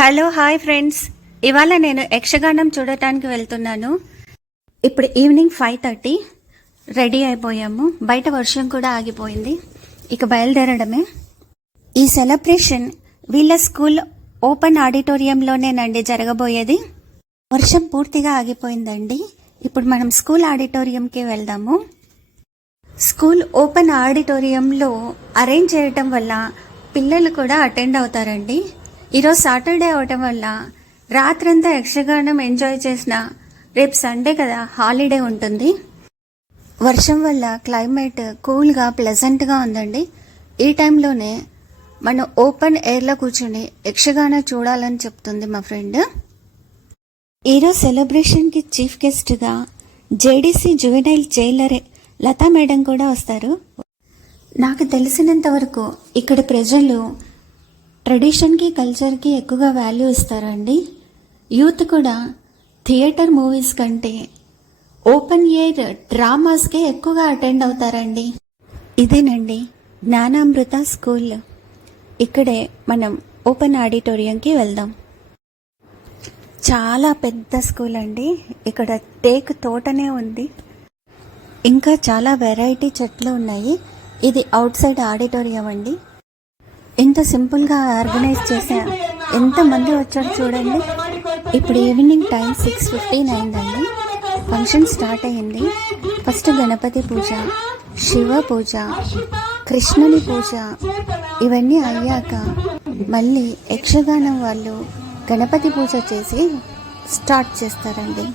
Hello hi friends, ఇవాళ నేను యక్షగానం చూడటానికి వెళ్తున్నాను. ఇప్పుడు ఈవినింగ్ 5:30 రెడీ అయిపోయాము. బయట వర్షం కూడా ఆగిపోయింది. ఇక బయలుదేరడమే. ఈ సెలబ్రేషన్ వీళ్ళ స్కూల్ ఓపెన్ ఆడిటోరియంలోనేనండి జరగబోయేది. వర్షం పూర్తిగా ఆగిపోయిందండి. ఇప్పుడు మనం స్కూల్ ఆడిటోరియంకి వెళ్దాము. స్కూల్ ఓపెన్ ఆడిటోరియంలో అరేంజ్ చేయటం వల్ల పిల్లలు కూడా అటెండ్ అవుతారండి. ఈరోజు సాటర్డే అవటం వల్ల రాత్రంతా యక్షగానం ఎంజాయ్ చేసిన రేపు సండే కదా హాలిడే ఉంటుంది. వర్షం వల్ల క్లైమేట్ కూల్గా ప్లెజెంట్గా ఉందండి. ఈ టైంలోనే మనం ఓపెన్ ఎయిర్లో కూర్చొని యక్షగానం చూడాలని చెప్తుంది మా ఫ్రెండ్. ఈరోజు సెలబ్రేషన్కి చీఫ్ గెస్ట్గా JDC juvenile jailer Lata madam కూడా వస్తారు. నాకు తెలిసినంత వరకు ఇక్కడ ప్రజలు ట్రెడిషన్కి కల్చర్కి ఎక్కువగా వాల్యూ ఇస్తారండి. యూత్ కూడా థియేటర్ మూవీస్ కంటే ఓపెన్ ఎయిర్ డ్రామాస్కే ఎక్కువగా అటెండ్ అవుతారండి. ఇదేనండి జ్ఞానామృత స్కూల్. ఇక్కడే మనం ఓపెన్ ఆడిటోరియంకి వెళ్దాం. చాలా పెద్ద స్కూల్ అండి. ఇక్కడ టేక్ తోటనే ఉంది. ఇంకా చాలా వెరైటీ చెట్లు ఉన్నాయి. ఇది అవుట్ సైడ్ ఆడిటోరియం అండి. ఎంత సింపుల్గా ఆర్గనైజ్ చేసా, ఎంతమంది వచ్చారు చూడండి. ఇప్పుడు ఈవినింగ్ టైం 6:15 అయిందండి. ఫంక్షన్ స్టార్ట్ అయ్యింది. ఫస్ట్ గణపతి పూజ, శివ పూజ, కృష్ణుని పూజ ఇవన్నీ అయ్యాక మళ్ళీ యక్షగానం వాళ్ళు గణపతి పూజ చేసి స్టార్ట్ చేస్తారండి.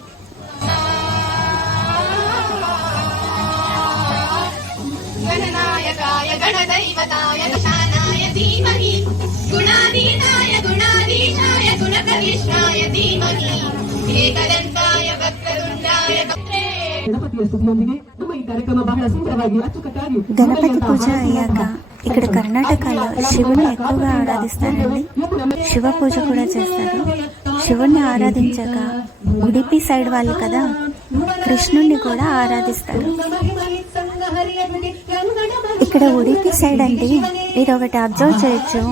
గణపతి పూజ అయ్యాక ఇక్కడ కర్ణాటకలో శివుని ఎక్కువగా ఆరాధిస్తారండి. శివ పూజ కూడా చేస్తారు. శివుణ్ణి ఆరాధించాక ఉడిపి సైడ్ వాళ్ళు కదా కృష్ణుణ్ణి కూడా ఆరాధిస్తారు. ఇక్కడ ఉడిపి సైడ్ అండి మీరు ఒకటి అబ్జర్వ్ చేయొచ్చు,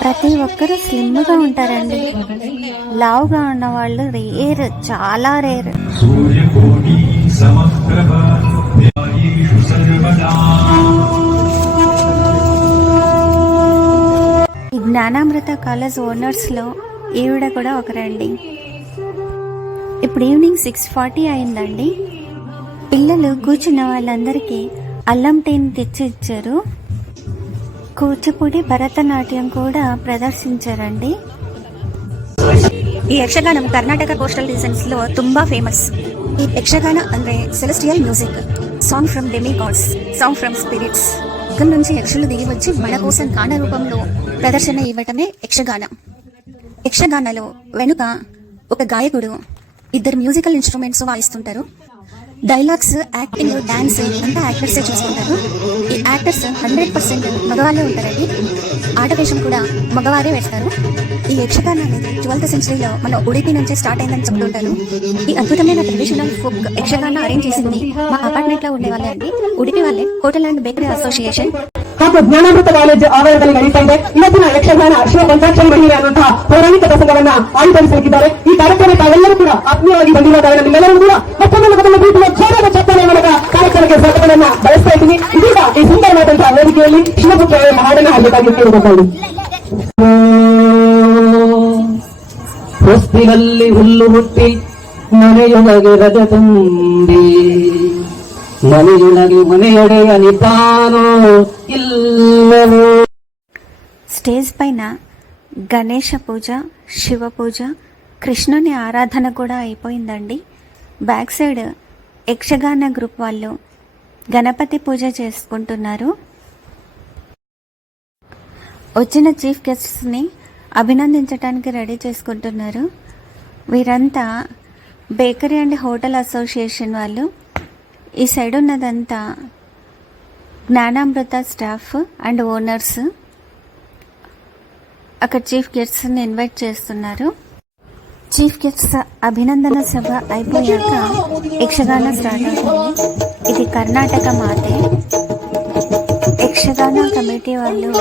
ప్రతి ఒక్కరూ స్లిమ్గా ఉంటారండి. లావుగా ఉన్న వాళ్ళు రేర్, చాలా రేర్. ఈ జ్ఞానామృత కాలేజ్ ఓనర్స్లో ఈవిడ కూడా ఒకరండి. ఇప్పుడు ఈవినింగ్ 6:40 అయిందండి. పిల్లలు కూర్చున్న వాళ్ళందరికీ అల్లం టీని తెచ్చి ఇచ్చారు. కూచిపూడి, భరతనాట్యం కూడా ప్రదర్శించారండి. ಈ ಯಕ್ಷಗಾನ ಕರ್ನಾಟಕ ಕೋಸ್ಟಲ್ ರೀಜನ್ಸ್లో ತುಂಬಾ ಫೇಮಸ್. ಈ ಯಕ್ಷಗಾನ ಅಂದ್ರೆ celestial music, song from demigods, song from spirits. ఇక్కడ నుంచి యక్షులు దిగి వచ్చి మన కోసం గాన రూపంలో ప్రదర్శన ఇవ్వటమే యక్షగానం. యక్షగానలో వెనుక ఒక గాయకుడు, ఇద్దరు మ్యూజికల్ ఇన్స్ట్రుమెంట్స్ వాయిస్తుంటారు. డైలాగ్స్, యాక్టింగ్, డాన్స్ అంతా యాక్టర్సే చూసుకుంటారు. ఈ యాక్టర్స్ 100% మగవాళ్ళే ఉంటారండి. ఆటవేషం కూడా మగవారే వేస్తారు. ఈ యక్షగానం అనేది 12th centuryలో మన ఉడిపి నుంచే స్టార్ట్ అయిందని చెప్తుంటారు. ఈ అద్భుతమైన ట్రెడిషనల్ ఫోక్ యక్షగానం అరేంజ్ చేసింది మా అపార్ట్మెంట్ లో ఉండే వాళ్ళే అండి. ఉడిపి వాళ్ళే హోటల్ అండ్ బేకరీ అసోసియేషన్. ಹಾಗೂ ಜ್ಞಾನಾಮೃತ ಕಾಲೇಜು ಆವರಣದಲ್ಲಿ ನಡೀತಾ ಇದೆ. ಇವತ್ತಿನ ಯಕ್ಷಗಾನ ಶಿವ ಪಂಚಾಕ್ಷರಿ ಮಹಿಳೆ ಅನ್ನುವಂತಹ ಪೌರಾಣಿಕ ಪ್ರಸಂಗವನ್ನ ಆವಿಷ್ಕರಿಸಲಿದ್ದಾರೆ. ಈ ಕಾರ್ಯಕ್ರಮ ತಾವೆಲ್ಲರೂ ಕೂಡ ಆತ್ಮೀಯವಾಗಿ ಬಂದಿರುವ ಕಾರಣ ನಿಮ್ಮೆಲ್ಲರೂ ಕೂಡ ಮತ್ತೊಂದು ಮಗದನ್ನು ಬೀಸುವ ಜೋರಾದ ಚಪ್ಪಲೆ ಮೂಲಕ ಕಾರ್ಯಕ್ರಮಕ್ಕೆ ಸ್ವಾಗತವನ್ನ ಬಯಸ್ತಾ ಇದ್ದೀನಿ. ಇದೀಗ ಈ ಸುಂದರವಾದಂತಹ ವೇದಿಕೆಯಲ್ಲಿ ಶಿವಪುತ್ರ ಹಾಡನ್ನು ಹಾಡಬೇಕಾಗಿ ಕೇಳಿಕೊಳ್ಳಿ. ಹೊಸ್ತಿನಲ್ಲಿ ಹುಲ್ಲು ಹುಟ್ಟಿ ಮನೆಯೊಳಗೆ ರಜ ತುಂಬಿ ಮನೆಯೊಳಗೆ ಮನೆಯೊಡೆಯ ನಿತಾನೋ ಇಲ್ಲವೋ. స్టేజ్ పైన గణేష పూజ, శివ పూజ, కృష్ణుని ఆరాధన కూడా అయిపోయిందండి. బ్యాక్ సైడ్ యక్షగాన గ్రూప్ వాళ్ళు గణపతి పూజ చేసుకుంటున్నారు. వచ్చిన చీఫ్ గెస్ట్స్ని అభినందించడానికి రెడీ చేసుకుంటున్నారు. వీరంతా బేకరీ అండ్ హోటల్ అసోసియేషన్ వాళ్ళు. ఈ సైడ్ ఉన్నదంతా జ్ఞానామృత స్టాఫ్ అండ్ ఓనర్స్. అక్కడ చీఫ్ గెస్ట్స్ని ఇన్వైట్ చేస్తున్నారు. చీఫ్ గెస్ట్స్ అభినందన సభ అయిపోయాక యక్షగాన స్టార్ట్ అవుతుంది. ఇది కర్ణాటక మాతే. యక్షగాన కమిటీ వాళ్ళు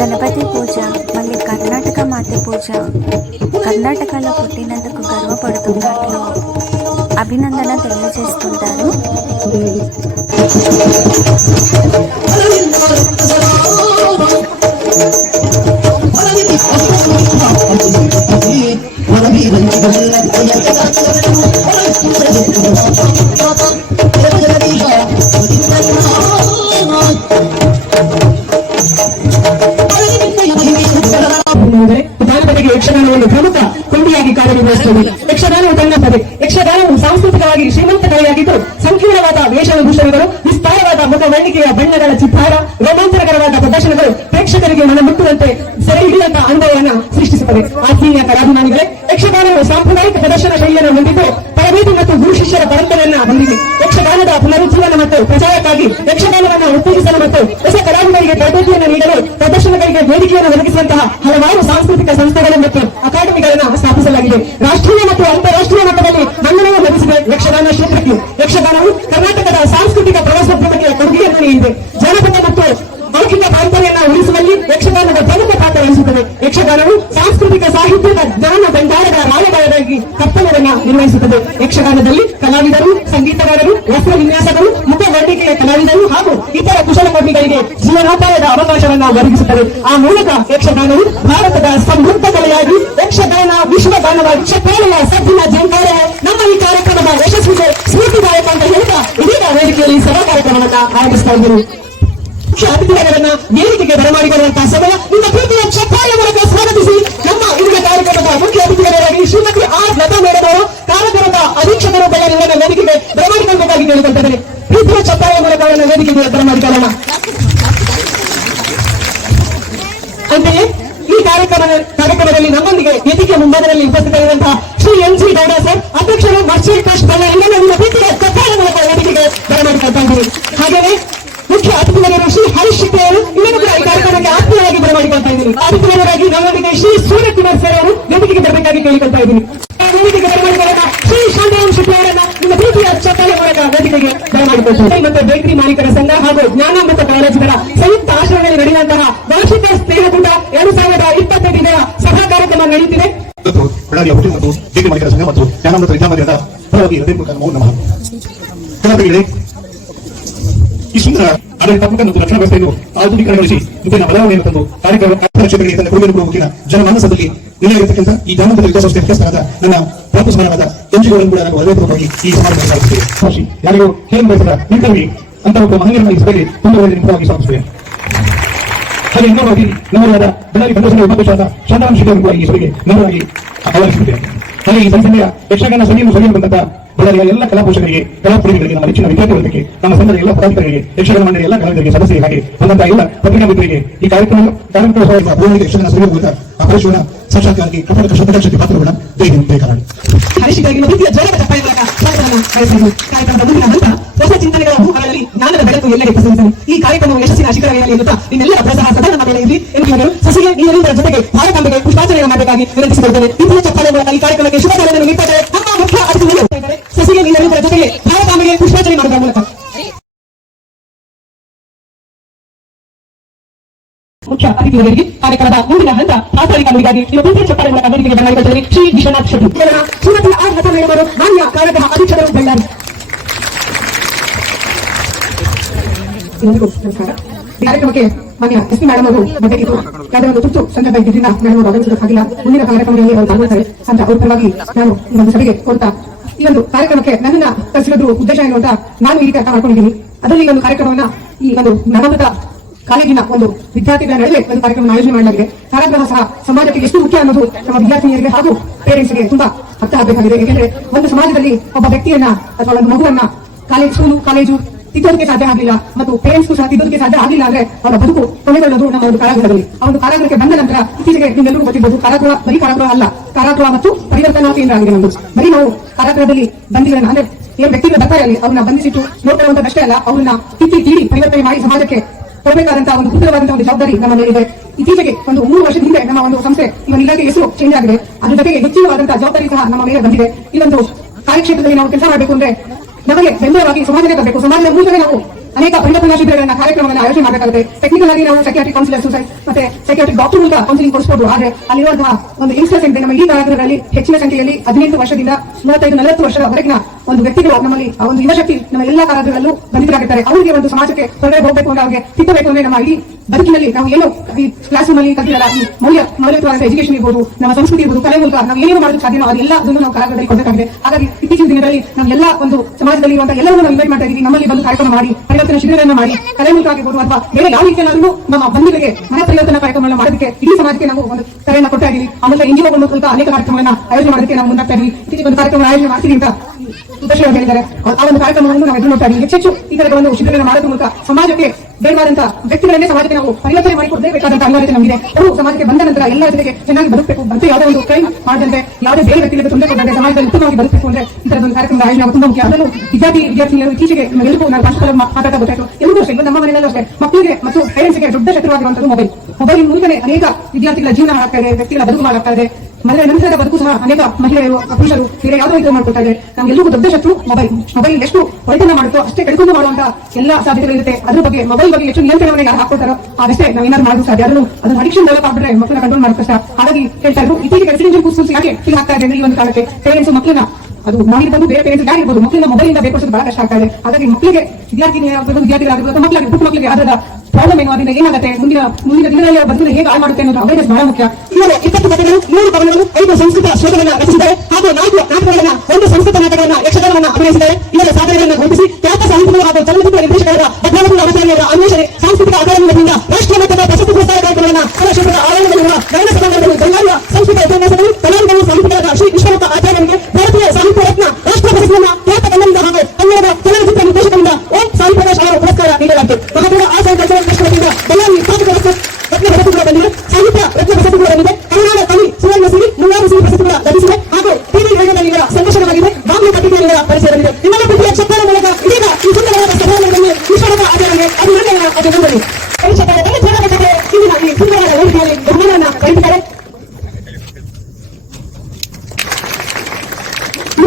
గణపతి పూజ, మళ్ళీ కర్ణాటక మాతే పూజ. కర్ణాటకలో పుట్టినందుకు గర్వపడుతున్నట్లు అభినందన తెలియజేస్తుంటారు. ಜಾನಪದಕ್ಕೆ ಯಕ್ಷಗಾನ ಒಂದು ಪ್ರಮುಖ ಕೊಂಡಿಯಾಗಿ ಕಾರ್ಯನಿರ್ವಹಿಸುತ್ತದೆ. ಯಕ್ಷಗಾನವು ತನ್ನದೇ. ಯಕ್ಷಗಾನವು ಸಾಂಸ್ಕೃತಿಕವಾಗಿ ಶ್ರೀಮಂತ ಕಲೆಯಾಗಿದ್ದು ಸಂಕೀರ್ಣವಾದ ವೇಷಭೂಷಣಗಳು, ವಿಸ್ತಾರವಾದ ಮುಖವರ್ಣಿಕೆಯ ಬಣ್ಣಗಳ ಚಿತ್ತಾರ, ರೋಮಾಂಚನಕರವಾದ ಪ್ರದರ್ಶನಗಳು ಪ್ರೇಕ್ಷಕರಿಗೆ ಮನಮುಟ್ಟುವಂತೆ ಸೆರೆ ಹಿಡಿಯುವಂತ ಅನುಭವವನ್ನು ಸೃಷ್ಟಿಸುತ್ತದೆ. ಆತ್ಮೀಯ ಕಲಾಭಿಮಾನಿಗಳೇ, ಯಕ್ಷಗಾನವು ಸಾಂಪ್ರದಾಯಿಕ ಪ್ರದರ್ಶನ ಶೈಲಿಯನ್ನು ಹೊಂದಿದ್ದು ತರಬೇತಿ ಮತ್ತು ಗುರು ಶಿಷ್ಯರ ಪರಂಪರೆಯನ್ನ ಹೊಂದಿದೆ. ಯಕ್ಷಗಾನದ ಪುನರುಜ್ಜೀವನ ಮತ್ತು ಪ್ರಚಾರಕ್ಕಾಗಿ ಯಕ್ಷಗಾನವನ್ನು ಉತ್ತೇಜಿಸಲು ಮತ್ತು ಹೊಸ ಕಲಾವಿದರಿಗೆ ತರಬೇತಿಯನ್ನು ನೀಡಲು ಪ್ರದರ್ಶನಗಳಿಗೆ ವೇದಿಕೆಯನ್ನು ಒದಗಿಸುವಂತಹ ಹಲವಾರು ಸಾಂಸ್ಕೃತಿಕ ಸಂಸ್ಥೆಗಳು ಮತ್ತು ಅಕಾಡೆಮಿಗಳನ್ನು ಸ್ಥಾಪಿಸಲಾಗಿದೆ. ರಾಷ್ಟ್ರೀಯ ಮತ್ತು ಅಂತಾರಾಷ್ಟ್ರೀಯ ಮಟ್ಟದಲ್ಲಿ ಮನ್ನಣೆ ಲಭಿಸಿದೆ. ಯಕ್ಷಗಾನ ಕ್ಷೇತ್ರಕ್ಕೆ ಯಕ್ಷಗಾನವು ಕರ್ನಾಟಕದ ಸಾಂಸ್ಕೃತಿಕ ಪ್ರವಾಸೋದ್ಯಮಕ್ಕೆ ಕೊಡುಗೆಯನ್ನು ನೀಡಿದೆ. ಜನಪದ ಮತ್ತು ಮೌಖಿಕ ಪರಂಪರೆಯನ್ನು ಉಳಿಸುವಲ್ಲಿ ಯಕ್ಷಗಾನದ ಪ್ರಮುಖ ಪಾತ್ರ ವಹಿಸುತ್ತದೆ. ಯಕ್ಷಗಾನವು ಸಾಂಸ್ಕೃತಿಕ ಸಾಹಿತ್ಯದ ಜ್ಞಾನ ಭಂಡಾರದ ರಾಯಭಾರವಾಗಿ ಕರ್ತವ್ಯವನ್ನು ನಿರ್ವಹಿಸುತ್ತದೆ. ಯಕ್ಷಗಾನದಲ್ಲಿ ಕಲಾವಿದರು, ಸಂಗೀತಗಾರರು, ವಸ್ತ್ರ ವಿನ್ಯಾಸಕರು, ಮುಖವರ್ಣಿಕೆಯ ಕಲಾವಿದರು ಹಾಗೂ ಇತರ ಕುಶಲಕರ್ಮಿಗಳಿಗೆ ಜೀವನೋಪಾಯದ ಅವಕಾಶವನ್ನು ಒದಗಿಸುತ್ತದೆ. ಆ ಮೂಲಕ ಯಕ್ಷಗಾನವು ಭಾರತದ ಸಮೃದ್ಧ ಕಲೆಯಾಗಿ ಯಕ್ಷಗಾನ ವಿಶ್ವಗಾನವಾಗಿ ಕ್ಷೇತ್ರದ ಸದ್ದಿನ ಜಂಕಾರ ನಮ್ಮ ಈ ಕಾರ್ಯಕ್ರಮದ ಯಶಸ್ವಿಗೆ ಸ್ಫೂರ್ತಿದಾಯಕ ಅಂತ ಹೇಳ್ತಾ ಇದೀಗ ವೇದಿಕೆಯಲ್ಲಿ ಸಭಾ ಕಾರ್ಯಕ್ರಮವನ್ನು ಆರಂಭಿಸ್ತಾ ಇದ್ದರು. ಮುಖ್ಯ ಅತಿಥಿಗಳನ್ನ ವೇದಿಕೆಗೆ ಬರಮಾಡಿಕೊಳ್ಳುವಂತಹ ಸಮಯ. ನಿಮ್ಮ ಪ್ರೀತಿಯ ಚಪ್ಪಾಳ ಮೂಲಕ ಸ್ವಾಗತಿಸಿ ನಮ್ಮ ಇಂದಿನ ಕಾರ್ಯಕ್ರಮದ ಮುಖ್ಯ ಅತಿಥಿಗಳಾಗಿ ಶ್ರೀಮತಿ ಆರ್ ಲತಾ ಮೇಡಮ್ ಅವರು ಕಾರ್ಯಕ್ರಮದ ಅಧೀಕ್ಷಕರು ಬೆಳಗಾವಿಯ ವೇದಿಕೆಗೆ ಬರಮಾಡಿಕೊಳ್ಳಬೇಕಾಗಿ ಕೇಳಿಕೊಳ್ತಾರೆ. ಪ್ರೀತಿಯ ಚಪ್ಪಾಳ ಮೂಲಕ ಅವರನ್ನ ವೇದಿಕೆಗೆ ಬರಮಾಡಿಕೊಳ್ಳೋಣ. ಅಂತೆಯೇ ಈ ಕಾರ್ಯಕ್ರಮದಲ್ಲಿ ನಮ್ಮೊಂದಿಗೆ ವೇದಿಕೆಯ ಮುಂಭಾಗದಲ್ಲಿ ಉಪಸ್ಥಿತರಿರುವಂತಹ Shri N G Gowda sir, ಅಧ್ಯಕ್ಷರು ಮರ್ಚೆಂಟ್ ಟ್ರಸ್ಟ್ ಬಲ್ಲ, ಎಲ್ಲರೂ ನಿಮ್ಮ ಪ್ರೀತಿಯ ಚಪ್ಪಾಳ ಮೂಲಕ ವೇದಿಕೆಗೆ ಬರಮಾಡಿಕೊಳ್ತಾ ಇದ್ದೀರಿ. ಹಾಗೆಯೇ ಮುಖ್ಯ ಅತಿಥಿಗಳು ಶ್ರೀ ಹರೀಶ್ ಶೆಟ್ಟಿ ಅವರು ಇನ್ನೊಂದು ಕೂಡ ಈ ಕಾರ್ಯಕ್ರಮಕ್ಕೆ ಆತ್ಮೀಯವಾಗಿ ಬರಮಾಡಿಕೊಳ್ತಾ ಇದ್ದೀನಿ. ಅತಿಥಿಗಳಾಗಿ ನಮ್ಮೊಂದಿಗೆ ಶ್ರೀ ಸೂರ್ಯಕುಮಾರ್ ಸರ್ ಅವರು ವೇದಿಕೆಗೆ ಬರಬೇಕಾಗಿ ಕೇಳಿಕೊಳ್ತಾ ಇದ್ದೀನಿ. ವೇದಿಕೆಗೆ ಬರಮಾಡಿಕೊಳ್ಳೋಣ ಶ್ರೀ ಶಾಂತರಾಮ್ ಶೆಟ್ಟಿ ಅವರನ್ನ ನಿಮ್ಮ ಪ್ರೀತಿಯ ಚಪ್ಪಾಳೆ ಮೂಲಕ ವೇದಿಕೆಗೆ ಬರಮಾಡಿಕೊಳ್ತಾರೆ. ಮತ್ತು ಬೇಕರಿ ಮಾಲೀಕರ ಸಂಘ ಹಾಗೂ ಜ್ಞಾನಾಮೃತ ಕಾಲೇಜುಗಳ ಸಂಯುಕ್ತ ಆಶ್ರಯದಲ್ಲಿ ನಡೆಯುವಂತಹ ವಾರ್ಷಿಕ ಸ್ನೇಹಕೂಟ 2025ರ ಸಭಾ ಕಾರ್ಯಕ್ರಮ ನಡೆಯುತ್ತಿದೆ. ಬಳ್ಳಾರಿಯ ಹೋಟೆಲ್ ಮತ್ತು ಬೇಕರಿ ಮಾಲೀಕರ ಸಂಘ ಮತ್ತು ಜ್ಞಾನಾಮೃತ ವಿದ್ಯಾಮಂದಿರದ ಪರವಾಗಿ ಹೃದಯಪೂರ್ವಕ ನಮೋ ನಮಃ. ಈ ಸುಂದರ ಆಡಳಿತಾತ್ಮಕ ಮತ್ತು ರಕ್ಷಣಾ ವ್ಯವಸ್ಥೆಯನ್ನು ಆಧುನೀಕರಣಗೊಳಿಸಿ ನೂತನ ಬದಲಾವಣೆಯನ್ನು ತಂದು ಕಾರ್ಯಕ್ರಮ ಕ್ಷೇತ್ರಗಳಿಗೆ ತನ್ನ ಕೊಡುಗೆ ನೀಡುವ ಮುಖೇನ ಜನಮಾನಸದಲ್ಲಿ ನಿಲ್ಲಲಿರತಕ್ಕಂಥ ಈ ಜಾನಪದ ವಿದ್ಯಾಸಂಸ್ಥೆ ಮುಖ್ಯಸ್ಥರಾದ ನನ್ನ ಪ್ರಾಪ್ತಸ್ಮರಣವಾದ ಎಂಜಿಗಳನ್ನು ಕೂಡ ನಾನು ಹೃದಯಪೂರ್ವಕವಾಗಿ ಈ ಸಮಾರಂಭದಲ್ಲಿ ಸ್ವಾಗತಿಸುತ್ತೇನೆ. ಯಾರಿಗೂ ಹೇಗೆ ಬಯಸದ ನಿಂತವರಿಗೆ ಅಂತ ಒಬ್ಬ ಮಹನೀಯರನ್ನು ಈ ಸಭೆಯಲ್ಲಿ ತುಂಬುವುದರಲ್ಲಿ ಮುಖವಾಗಿ ಸ್ವಾಗತಿಸುತ್ತೇನೆ. ಹಾಗೆ ಇನ್ನೊಬ್ಬರಾಗಿ ನಮ್ಮರಾದ ಬಳ್ಳಾರಿ ಬಂಡಸಂಘ ಉಪಾಧ್ಯಕ್ಷರಾದ ಶಾಂತರಾಮ್ ಶೆಟ್ಟಿ ಅವರು ಕೂಡ ಈ ಸಭೆಗೆ ನೇರವಾಗಿ ಆಹ್ವಾನಿಸುತ್ತೇನೆ. ಹಾಗೆ ಈ ಸಂಸ್ಥೆಯ ಯಕ್ಷಗಾನ ಸಭೆಯನ್ನು ಸಭೆಯನ್ನು ಬಂದಂತ ಬಳ್ಳಾರಿಯ ಎಲ್ಲ ಕಲಾಪೋಷಕರಿಗೆ, ಕಲಾಪ್ರೇಮಿಗಳಿಗೆ, ನಮ್ಮ ನೆಚ್ಚಿನ ವಿದ್ಯಾರ್ಥಿ ವರ್ಗಕ್ಕೆ, ನಮ್ಮ ಸಂಘದ ಎಲ್ಲ ಪದಾಧಿಕಾರಿಗಳಿಗೆ, ಯಕ್ಷಗಾನ ಮಂಡಳಿಯ ಎಲ್ಲ ಕಲಾವಿದರಿಗೆ, ಸದಸ್ಯರಿಗೆ, ಹಾಗೆ ಬಂದಂತಹ ಎಲ್ಲ ಪತ್ರಿಕಾ ಮಿತ್ರರಿಗೆ ಈ ಕಾರ್ಯಕ್ರಮದ ಯಕ್ಷಗಾನ ಸಭೆಯ ಮೂಲಕ ಆ ಪರಶುವನ ಸಾಕ್ಷಾತ್ಕಾರಕ್ಕೆ ಕರ್ನಾಟಕ ಶ್ರದ್ಧಾಶಕ್ತಿ ಪಾತ್ರಗಳನ್ನ ದಯವಿಟ್ಟು ಹರೀಶಿಗಾಗಿ ಪ್ರೀತಿಯ ಜ್ವರದ ಚಪ್ಪಾಳೆ ಮೂಲಕ ಸ್ವಾಗತವನ್ನು ಬಯಸಿದರು. ಕಾರ್ಯಕ್ರಮದ ಮುಂದಿನ ಹಂತ ಹೊಸ ಚಿಂತನೆಗಳ ಭೂಗಳಲ್ಲಿ ಜ್ಞಾನದ ಬೆಳಕು ಎಲ್ಲೆಡೆ ಪಸರಿಸಲು ಈ ಕಾರ್ಯಕ್ರಮವು ಯಶಸ್ಸಿನ ಶಿಖರವೇರಲಿ ಎನ್ನುತ್ತಾ ನಿಮ್ಮೆಲ್ಲರ ಪ್ರೋತ್ಸಾಹ ಸದಾ ನಮ್ಮ ಮೇಲೆ ಇರಲಿ ಎನ್ನುವರು ಸಸಿಗೆ ನೀರೆಲ್ಲರ ಜೊತೆಗೆ ಭಾರತಾಂಬೆಗೆ ಪುಷ್ಪಾರ್ಚನೆ ಮಾಡಬೇಕಾಗಿ ವಿನಂತಿಸಿಕೊಳ್ಳುತ್ತೇನೆ. ಪ್ರೀತಿಯ ಚಪ್ಪಾಳೆ ಮೂಲಕ ಈ ಕಾರ್ಯಕ್ರಮಕ್ಕೆ ಶುಭ ಕಾರ್ಯವನ್ನು ನೀಡುತ್ತಾರೆ ನಮ್ಮ ಮುಖ್ಯ ಅತಿಥಿಗಳು. ಸಸಿಗೆ ನೀರೆಲ್ಲರ ಜೊತೆಗೆ ಭಾರತಾಂಬೆಗೆ ಪುಷ್ಪಾರ್ಚನೆ ಮಾಡುವ ಮೂಲಕ ಮುಖ್ಯ ಅತಿಥಿಯವರಿಗೆ ಕಾರ್ಯಕ್ರಮದ ಮುಂದಿನ ಹಂತ ಪ್ರಾಸ್ತಾವಿಕವಾಗಿ ನಿಮ್ಮ ಪ್ರೀತಿಯ ಚಪ್ಪಾಳೆ ಮೂಲಕ ವೇದಿಕೆಗೆ ಬರಮಾಡಿಕೊಳ್ಳುತ್ತಾರೆ ಶ್ರೀ ವಿಶ್ವನಾಥ್ ಶೆಟ್ಟಿ. ಶ್ರೀಮತಿ ಆರ್ ಲತಾ ಮೇಡಮ್ ಅವರು ಮಾನ್ಯ ಕಾರ್ಯಕ್ರಮ ಅಧೀಕ್ಷಕರು ಬಳ್ಳಾರಿ. ನಮಸ್ಕಾರ. ಈ ಕಾರ್ಯಕ್ರಮಕ್ಕೆ ಮಾನ್ಯ ಎಸ್ ಪಿ ಮೇಡಮ್ ಅವರು ಬಡ್ಡೆಗಿದ್ದು ಯಾವುದೇ ಒಂದು ತುರ್ತು ಸಂದರ್ಭ ಇದ್ದಿದ್ದರಿಂದ ಮೇಡಮ್ ಅವರು ಆಗಮಿಸಬೇಕಾಗಿಲ್ಲ. ಮುಂದಿನ ಕಾರ್ಯಕ್ರಮದಲ್ಲಿ ಅವರು ಪಾಲ್ಗೊಳ್ಳುತ್ತಾರೆ ಅಂತ ಅವ್ರ ಪರವಾಗಿ ನಾನು ಈ ಒಂದು ಸಭೆಗೆ ಕೊಡ್ತಾ ಈ ಒಂದು ಕಾರ್ಯಕ್ರಮಕ್ಕೆ ನನ್ನನ್ನ ಕರೆಸಿರೋದು ಉದ್ದೇಶ ಏನು ಅಂತ ನಾನು ಈ ರೀತಿ ಅರ್ಥ ಮಾಡ್ಕೊಂಡಿದ್ದೀನಿ. ಅದರಲ್ಲಿ ಈ ಒಂದು ಕಾರ್ಯಕ್ರಮವನ್ನ ಈ ಒಂದು ಜ್ಞಾನಾಮೃತ ಕಾಲೇಜಿನ ಒಂದು ವಿದ್ಯಾರ್ಥಿಗಳ ನಡುವೆ ಒಂದು ಕಾರ್ಯಕ್ರಮ ಆಯೋಜನೆ ಮಾಡಲಾಗಿದೆ. ಕಾರಾಗೃಹ ಸಹ ಸಮಾಜಕ್ಕೆ ಎಷ್ಟು ಮುಖ್ಯ ಅನ್ನೋದು ನಮ್ಮ ವಿದ್ಯಾರ್ಥಿನಿಯರಿಗೆ ಹಾಗೂ ಪೇರೆಂಟ್ಸ್ಗೆ ತುಂಬಾ ಅರ್ಥ ಆಗಬೇಕಾಗಿದೆ. ಏಕೆಂದ್ರೆ ಒಂದು ಸಮಾಜದಲ್ಲಿ ಒಬ್ಬ ವ್ಯಕ್ತಿಯನ್ನ ಅಥವಾ ಒಂದು ಮಗುವನ್ನ ಸ್ಕೂಲು ಕಾಲೇಜು ತಿದ್ದೋದಕ್ಕೆ ಸಾಧ್ಯ ಆಗಲಿಲ್ಲ ಮತ್ತು ಪೇರೆಂಟ್ಸ್ ಸಹ ತಿದ್ದೋದಕ್ಕೆ ಸಾಧ್ಯ ಆಗಿಲ್ಲ ಅಂದ್ರೆ ಅವರ ಬದುಕು ಕೊನೆಗೊಳ್ಳೋದು ನಮ್ಮ ಒಂದು ಕಾರಾಗೃಹದಲ್ಲಿ. ಆ ಒಂದು ಕಾರಾಗೃಹಕ್ಕೆ ಬಂದ ನಂತರ ಇತ್ತೀಚೆಗೆ ನಿಮ್ಮೆಲ್ಲರೂ ಗೊತ್ತಿರಬಹುದು, ಕಾರಾಗೃಹ ಬರೀ ಕಾರಾಗೃಹ ಅಲ್ಲ, ಕಾರಾಗೃಹ ಮತ್ತು ಪರಿವರ್ತನಾ ಕೇಂದ್ರ ಆಗಿದೆ ನಮ್ಮದು. ಬರೀ ನಾವು ಕಾರಾಗೃಹದಲ್ಲಿ ಬಂದಿಗಳನ್ನ ಅಂದ್ರೆ ಏನ್ ವ್ಯಕ್ತಿಗಳು ಬರ್ತಾರೆ ಅಲ್ಲಿ ಅವ್ರನ್ನ ಬಂಧಿಸಿಟ್ಟು ನೋಡ್ಕೊಳ್ಳುವಂತಷ್ಟೇ ಅಲ್ಲ, ಅವ್ರನ್ನ ತಿದ್ದಿ ತೀಡಿ ಪರಿವರ್ತನೆ ಮಾಡಿ ಸಮಾಜಕ್ಕೆ ಕೊಡಬೇಕಾದಂತಹ ಒಂದು ಗುರುತರವಾದಂತಹ ಒಂದು ಜವಾಬ್ದಾರಿ ನಮ್ಮ ಮೇಲಿದೆ. ಇತ್ತೀಚೆಗೆ ಒಂದು 3 ವರ್ಷದ ಹಿಂದೆ ನಮ್ಮ ಒಂದು ಸಂಸ್ಥೆ ಈ ಒಂದು ಇಲಾಖೆ ಹೆಸರು ಚೇಂಜ್ ಆಗಿದೆ. ಅದ್ರ ಜೊತೆಗೆ ಹೆಚ್ಚಿನವಾದಂತಹ ಜವಾಬ್ದಾರಿ ಸಹ ನಮ್ಮ ಮೇಲೆ ಬಂದಿದೆ. ಈ ಒಂದು ಕಾರ್ಯಕ್ಷೇತ್ರದಲ್ಲಿ ನಾವು ಕೆಲಸ ಮಾಡಬೇಕು ಅಂದ್ರೆ ನಮಗೆ ಬೆಂಬಲವಾಗಿ ಸಮಾಜನೇ ಬರಬೇಕು. ಸಮಾಜದ ಮೂಲಕವೇ ನಾವು ಅನೇಕ ಪರಿವರ್ತನಾ ಶಿಬಿರಗಳನ್ನ ಕಾರ್ಯಕ್ರಮಗಳನ್ನ ಆಯೋಜನೆ ಮಾಡಬೇಕಾಗುತ್ತೆ. ಟೆಕ್ನಿಕಲ್ ಆಗಿ ನಾವು ಸೈಕ್ಯಾಟ್ರಿಕ್ ಕೌನ್ಸಿಲರ್ಸ್ ಮತ್ತೆ ಸೈಕ್ಯಾಟ್ರಿಕ್ ಡಾಕ್ಟರ್ ಮೂಲಕ ಕೌನ್ಸಿಲಿಂಗ್ ಕೊಡಿಸಬಹುದು. ಆದ್ರೆ ಅಲ್ಲಿರುವಂತಹ ಒಂದು ಯಂಗ್ಸ್ಟರ್ಸ್ ಏನಿದೆ ನಮ್ಮ ಇಡೀ ಕಾರಾಗೃಹಗಳಲ್ಲಿ ಹೆಚ್ಚಿನ ಸಂಖ್ಯೆಯಲ್ಲಿ 18 ವರ್ಷದಿಂದ 35-40 ವರ್ಷದವರೆಗಿನ ಒಂದು ವ್ಯಕ್ತಿಗಳು ನಮ್ಮಲ್ಲಿ ಆ ಒಂದು ಯುವಶಕ್ತಿ ನಮ್ಮ ಎಲ್ಲಾ ಕಾರಾಗೃಹಗಳಲ್ಲೂ ಬಂಧಿತರಾಗಿರ್ತಾರೆ. ಅವರಿಗೆ ಒಂದು ಸಮಾಜಕ್ಕೆ ಹೊರಗಡೆ ಹೋಗಬೇಕು ಅಂದ್ರೆ ಅವರಿಗೆ ತಿದ್ದಬೇಕು ಅಂದ್ರೆ ನಮ್ಮ ಇಡೀ ಬದುಕಿನಲ್ಲಿ ನಾವು ಏನು ಈ ಕ್ಲಾಸ್ ರೂಮ್ ಅಲ್ಲಿ ಕಲ್ತಿರಲ್ಲ ಈ ಮೌಲ್ಯಯುತವಾದ ಎಜುಕೇಶನ್ ಇರ್ಬೋದು, ನಮ್ಮ ಸಂಸ್ಕೃತಿ ಇರ್ಬೋದು, ಕಲೆ ಮೂಲಕ ನಾವು ಏನೇನು ಮಾಡೋದಕ್ಕೆ ಸಾಧ್ಯನೋ ಅದೆಲ್ಲ ಅದನ್ನು ನಾವು ಕಾರಾಗೃಹದಲ್ಲಿ ಕೊಡಬೇಕಾಗಿದೆ. ಹಾಗಾಗಿ ಇತ್ತೀಚಿನ ದಿನಗಳಲ್ಲಿ ನಾವೆಲ್ಲ ಒಂದು ಸಮಾಜದಲ್ಲಿ ಇರುವಂತಹ ಎಲ್ಲವನ್ನೂ ನಾವು ಇನ್ವೈಟ್ ಮಾಡ್ತಾ ಇದ್ದೀವಿ. ನಮ್ಮಲ್ಲಿ ಬಂದು ಕಾರ್ಯಕ್ರಮ ಮಾಡಿ ಪರಿವರ್ತನಾ ಶಿಬಿರಗಳನ್ನು ಮಾಡಿ ಕಲೆ ಮೂಲಕ ಆಗಿರ್ಬೋದು ಅಥವಾ ಬೇರೆ ಯಾವ ರೀತಿಯಲ್ಲಾದ್ರೂ ನಮ್ಮ ಬಂಧುಗಳಿಗೆ ಮನ ಪರಿವರ್ತನಾ ಕಾರ್ಯಕ್ರಮಗಳನ್ನು ಮಾಡೋದಕ್ಕೆ ಇಡೀ ಸಮಾಜಕ್ಕೆ ನಾವು ಒಂದು ಕರೆಯನ್ನ ಕೊಡ್ತಾ ಇದ್ದೀವಿ. ಆಮೇಲೆ NGO ಮೂಲಕ ಅನೇಕ ಕಾರ್ಯಕ್ರಮಗಳನ್ನ ಆಯೋಜನೆ ಮಾಡೋದಕ್ಕೆ ನಾವು ಮುಂದಾಗ್ತಾ ಇದ್ದೀವಿ. ಇತ್ತೀಚೆಗೆ ಒಂದು ಕಾರ್ಯಕ್ರಮ ಆಯೋಜನೆ ಮಾಡ್ತೀವಿ ಅಂತ ಉದ್ದೇಶ ಹೇಳಿದ್ದಾರೆ. ಆ ಒಂದು ಕಾರ್ಯಕ್ರಮವನ್ನು ನಾವು ಎದುರು ನೋಡ್ತಾ ಇದ್ದೀವಿ. ಹೆಚ್ಚು ಈ ತರದ ಒಂದು ಶಿಬಿರಗಳನ್ನು ಮಾಡೋದ್ರ ಮೂಲಕ ಸಮಾಜಕ್ಕೆ ಬೇಡವಾದಂತಹ ವ್ಯಕ್ತಿಗಳನ್ನೇ ಸಮಾಜಕ್ಕೆ ನಾವು ಪರಿವರ್ತನೆ ಮಾಡಿಕೊಡಬೇಕಾದಂತಹ ಅನಿವಾರ್ಯತೆ ನಮಗೆ. ಅವರು ಸಮಾಜಕ್ಕೆ ಬಂದ ನಂತರ ಎಲ್ಲರ ಜೊತೆಗೆ ಚೆನ್ನಾಗಿ ಬದುಕಬೇಕು, ಮತ್ತೆ ಯಾವುದೇ ಒಂದು ಕ್ರೈಮ್ ಮಾಡದಂತೆ ಯಾವುದೇ ಬೇರೆ ವ್ಯಕ್ತಿಗಳಿಗೆ ತೊಂದರೆ ಕೊಡದಂತೆ ಸಮಾಜದಲ್ಲಿ ಉತ್ತಮವಾಗಿ ಬದುಕಬೇಕು ಅಂದ್ರೆ ಈ ತರದ ಒಂದು ಕಾರ್ಯಕ್ರಮದ ಆಯೋಜನೆ ತುಂಬಾ ಮುಖ್ಯ. ಅದನ್ನು ವಿದ್ಯಾರ್ಥಿನಿಯರು ಇತ್ತೀಚೆಗೆ ಎಲ್ಲರಿಗೂ ನಾವು ಪ್ರಾಂಶುಪಾಲ ಮಾತಾಡ್ತಾ ಗೊತ್ತಾಯ್ತು. ಎಲ್ಲರೂ ಅಷ್ಟೇ, ನಮ್ಮ ಮನೆಯಲ್ಲೂ ಅಷ್ಟೇ ಮಕ್ಕಳಿಗೆ ಮತ್ತು ಪೇರೆಂಟ್ಸ್ಗೆ ದೊಡ್ಡ ಶತ್ರುವಾಗಿರುವಂತದ್ದು ಮೊಬೈಲ್ ಮೂಲಕನೇ ಅನೇಕ ವಿದ್ಯಾರ್ಥಿಗಳ ಜೀವನ ಹಾಳಾಗ್ತಾ ಇದೆ, ವ್ಯಕ್ತಿಗಳ ಬದುಕು ಹಾಳಾಗ್ತಾ ಇದೆ. ಮದುವೆ ನಂತರದ ಬದುಕು ಸಹ ಅನೇಕ ಮಹಿಳೆಯರು ಪುರುಷರು ಬೇರೆ ಯಾವುದೋ ಇದು ಮಾಡ್ಕೊಳ್ತಾ ಇದೆ. ನಮ್ಗೆಲ್ಲರಿಗೂ ದೊಡ್ಡ ಶತ್ರು ಮೊಬೈಲ್ ಎಷ್ಟು ಒಳಿತನ್ನ ಮಾಡುತ್ತೋ ಅಷ್ಟೇ ಕೆಡುಕೊಂಡು ಮಾಡುವಂತಹ ಎಲ್ಲಾ ಸಾಧ್ಯತೆಗಳಿರುತ್ತೆ. ಅದ್ರ ಬಗ್ಗೆ ಮೊಬೈಲ್ ಬಗ್ಗೆ ಹೆಚ್ಚು ನಿಯಂತ್ರಣವನ್ನು ಯಾರು ಹಾಕೊಳ್ತಾರೋ ಅದಷ್ಟೇ ನಾವು ಏನಾದ್ರು ಮಾಡೋದು ಸಾಧ್ಯ. ಅದನ್ನು ಅಡಿಕ್ಷನ್ ಡೆವಲಪ್ ಆಗ್ಬಿಟ್ರೆ ಮಕ್ಕಳನ್ನ ಕಂಟ್ರೋಲ್ ಮಾಡೋದು ಕಷ್ಟ. ಹಾಗಾಗಿ ಹೇಳ್ತಾ ಇದ್ರು ಇತ್ತೀಚೆಗೆ ರೆಸಿಡೆನ್ಷಿಯಲ್ ಸ್ಕೂಲ್ಸ್ ಯಾಕೆ ಫೀಲ್ ಆಗ್ತಾ ಇದೆ ಈ ಒಂದು ಕಾಲಕ್ಕೆ ಪೇರೆಂಟ್ಸ್ ಮಕ್ಕಳನ್ನ ಅದು ನಾವಿರ್ಬೋದು ಬೇರೆ ಪೇರೆಂಟ್ಸ್ ಯಾರಿರ್ಬೋದು ಮಕ್ಕಳನ್ನ ಮೊಬೈಲ್ ಇಂದ ಬೇರ್ಪಡಿಸೋದು ಬಹಳ ಕಷ್ಟ ಆಗ್ತಾ ಇದೆ. ಹಾಗಾಗಿ ಮಕ್ಕಳಿಗೆ ವಿದ್ಯಾರ್ಥಿಗಳಾಗಿರ್ಬೋದು ಮಕ್ಕಳಿಗೆ ಅದರ ಪ್ರಾಬ್ಲಮ್ ಏನು, ಅದರಿಂದ ಏನಾಗುತ್ತೆ, ಮುಂದಿನ ದಿನಗಳಲ್ಲಿ ಬದುಕಿನ ಹೇಗೆ ಹಾಳು ಮಾಡುತ್ತೆ ಅನ್ನೋದು ಅವೇರ್ನೆಸ್ ಬಹಳ ಮುಖ್ಯ. ಇವರು 20 ಕಥೆಗಳು, 100 ಕವನಗಳು, 5 ಸಂಸ್ಕೃತ ಶ್ಲೋಕಗಳನ್ನ ರಚಿಸಿದ್ದಾರೆ ಹಾಗೂ 4 ನಾಟಕಗಳನ್ನ, 1 ಸಂಸ್ಕೃತ ನಾಟಕಗಳನ್ನ ಯಕ್ಷಗಾನವನ್ನ ಅಭಿನಯಿಸಿದ್ದಾರೆ. ಇವರ ಸಾಧನೆಗಳನ್ನು ಗುರುತಿಸಿ ಖ್ಯಾತ ಸಾಹಿತ್ಯಗಳು ಹಾಗೂ ಚಲನಚಿತ್ರ ನಿರ್ದೇಶಕರ ಭದ್ರಾವತಿ ಅವತಾರಗಳ ಅನ್ವೇಷಣೆ ಸಾಂಸ್ಕೃತಿಕ ಅಕಾಡೆಮಿಯಿಂದ ರಾಷ್ಟ್ರೀಯ ಮಟ್ಟದ ಪ್ರಶಸ್ತಿ ಪುರಸ್ಕಾರ ಕಾರ್ಯಕ್ರಮವನ್ನು ಕಲಾಕ್ಷೇತ್ರದ ಆವರಣದಲ್ಲಿರುವ ಗಗನ ಸಭಾಂಗಣದಲ್ಲಿ ಬೆಂಗಳೂರಿನ ಸಂಸ್ಕೃತ ಉಪನ್ಯಾಸಗಳು ಕಲಾವಿದರು ಸಾಹಿತ್ಯಗಳಾದ ಶ್ರೀ ವಿಶ್ವನಾಥ ಆಚಾರ್ಯರಿಗೆ ಭಾರತೀಯ ಸಾಹಿತ್ಯ ರತ್ನ ರಾಷ್ಟ್ರ ಪ್ರಶಸ್ತಿಯನ್ನ ಖ್ಯಾತ ಕನ್ನಡಿಗ ಹಾಗೂ ಕನ್ನಡದ ಚಲನಚಿತ್ರ ನಿರ್ದೇಶಕರಿಂದ ಓಂ ಸಾಯಿ ಪ್ರಕಾಶ್ ಅವರ ಪುರಸ್ಕಾರ ನೀಡಲಾಗಿದೆ. ಮಹಾತ್ಮ ಆಸಾಂ ಕಲ್ಚರಲ್ ಟ್ರಸ್ಟ್‌ನಿಂದ ಬೆಳಗಾವಿ ಸಾಧಕ ರತ್ನ ಪ್ರಶಸ್ತಿಗಳು ಬಂದಿವೆ, ಸಾಹಿತ್ಯ ರತ್ನ ಪ್ರಶಸ್ತಿಗಳು ಬಂದಿವೆ, ಕನ್ನಡ ಕವಿ ಸುವರ್ಣ ಸಿರಿ 3 ಸಿರಿ ಪ್ರಶಸ್ತಿಗಳು ಲಭಿಸಿವೆ ಹಾಗೂ ಟಿವಿ ರೇಡಿಯೋದಲ್ಲಿ ಇವರ ಸಂದರ್ಶನವಾಗಿದೆ, ಬಾಂಗ್ಲಾ ಪತ್ರಿಕೆಯಲ್ಲಿ ಇವರ ಪರಿಚಯ ಬಂದಿದೆ. ನಿಮ್ಮೆಲ್ಲ ಪ್ರೀತಿಯ ಕ್ಷೇತ್ರದ ಮೂಲಕ ಇದೀಗ ಈ ಸುಂದರವಾದ ಸಭಾಂಗಣದಲ್ಲಿ ವಿಶ್ವನಾಥ ಆಚಾರ್ಯರಿಗೆ ಅಭಿನಂದನೆ ಇಂದಿನ ಈ ಸುಂದರವಾದ ವೇದಿಕೆಯಲ್ಲಿ ಬಹುಮಾನವನ್ನ ಪಡೆದಿದ್ದಾರೆ.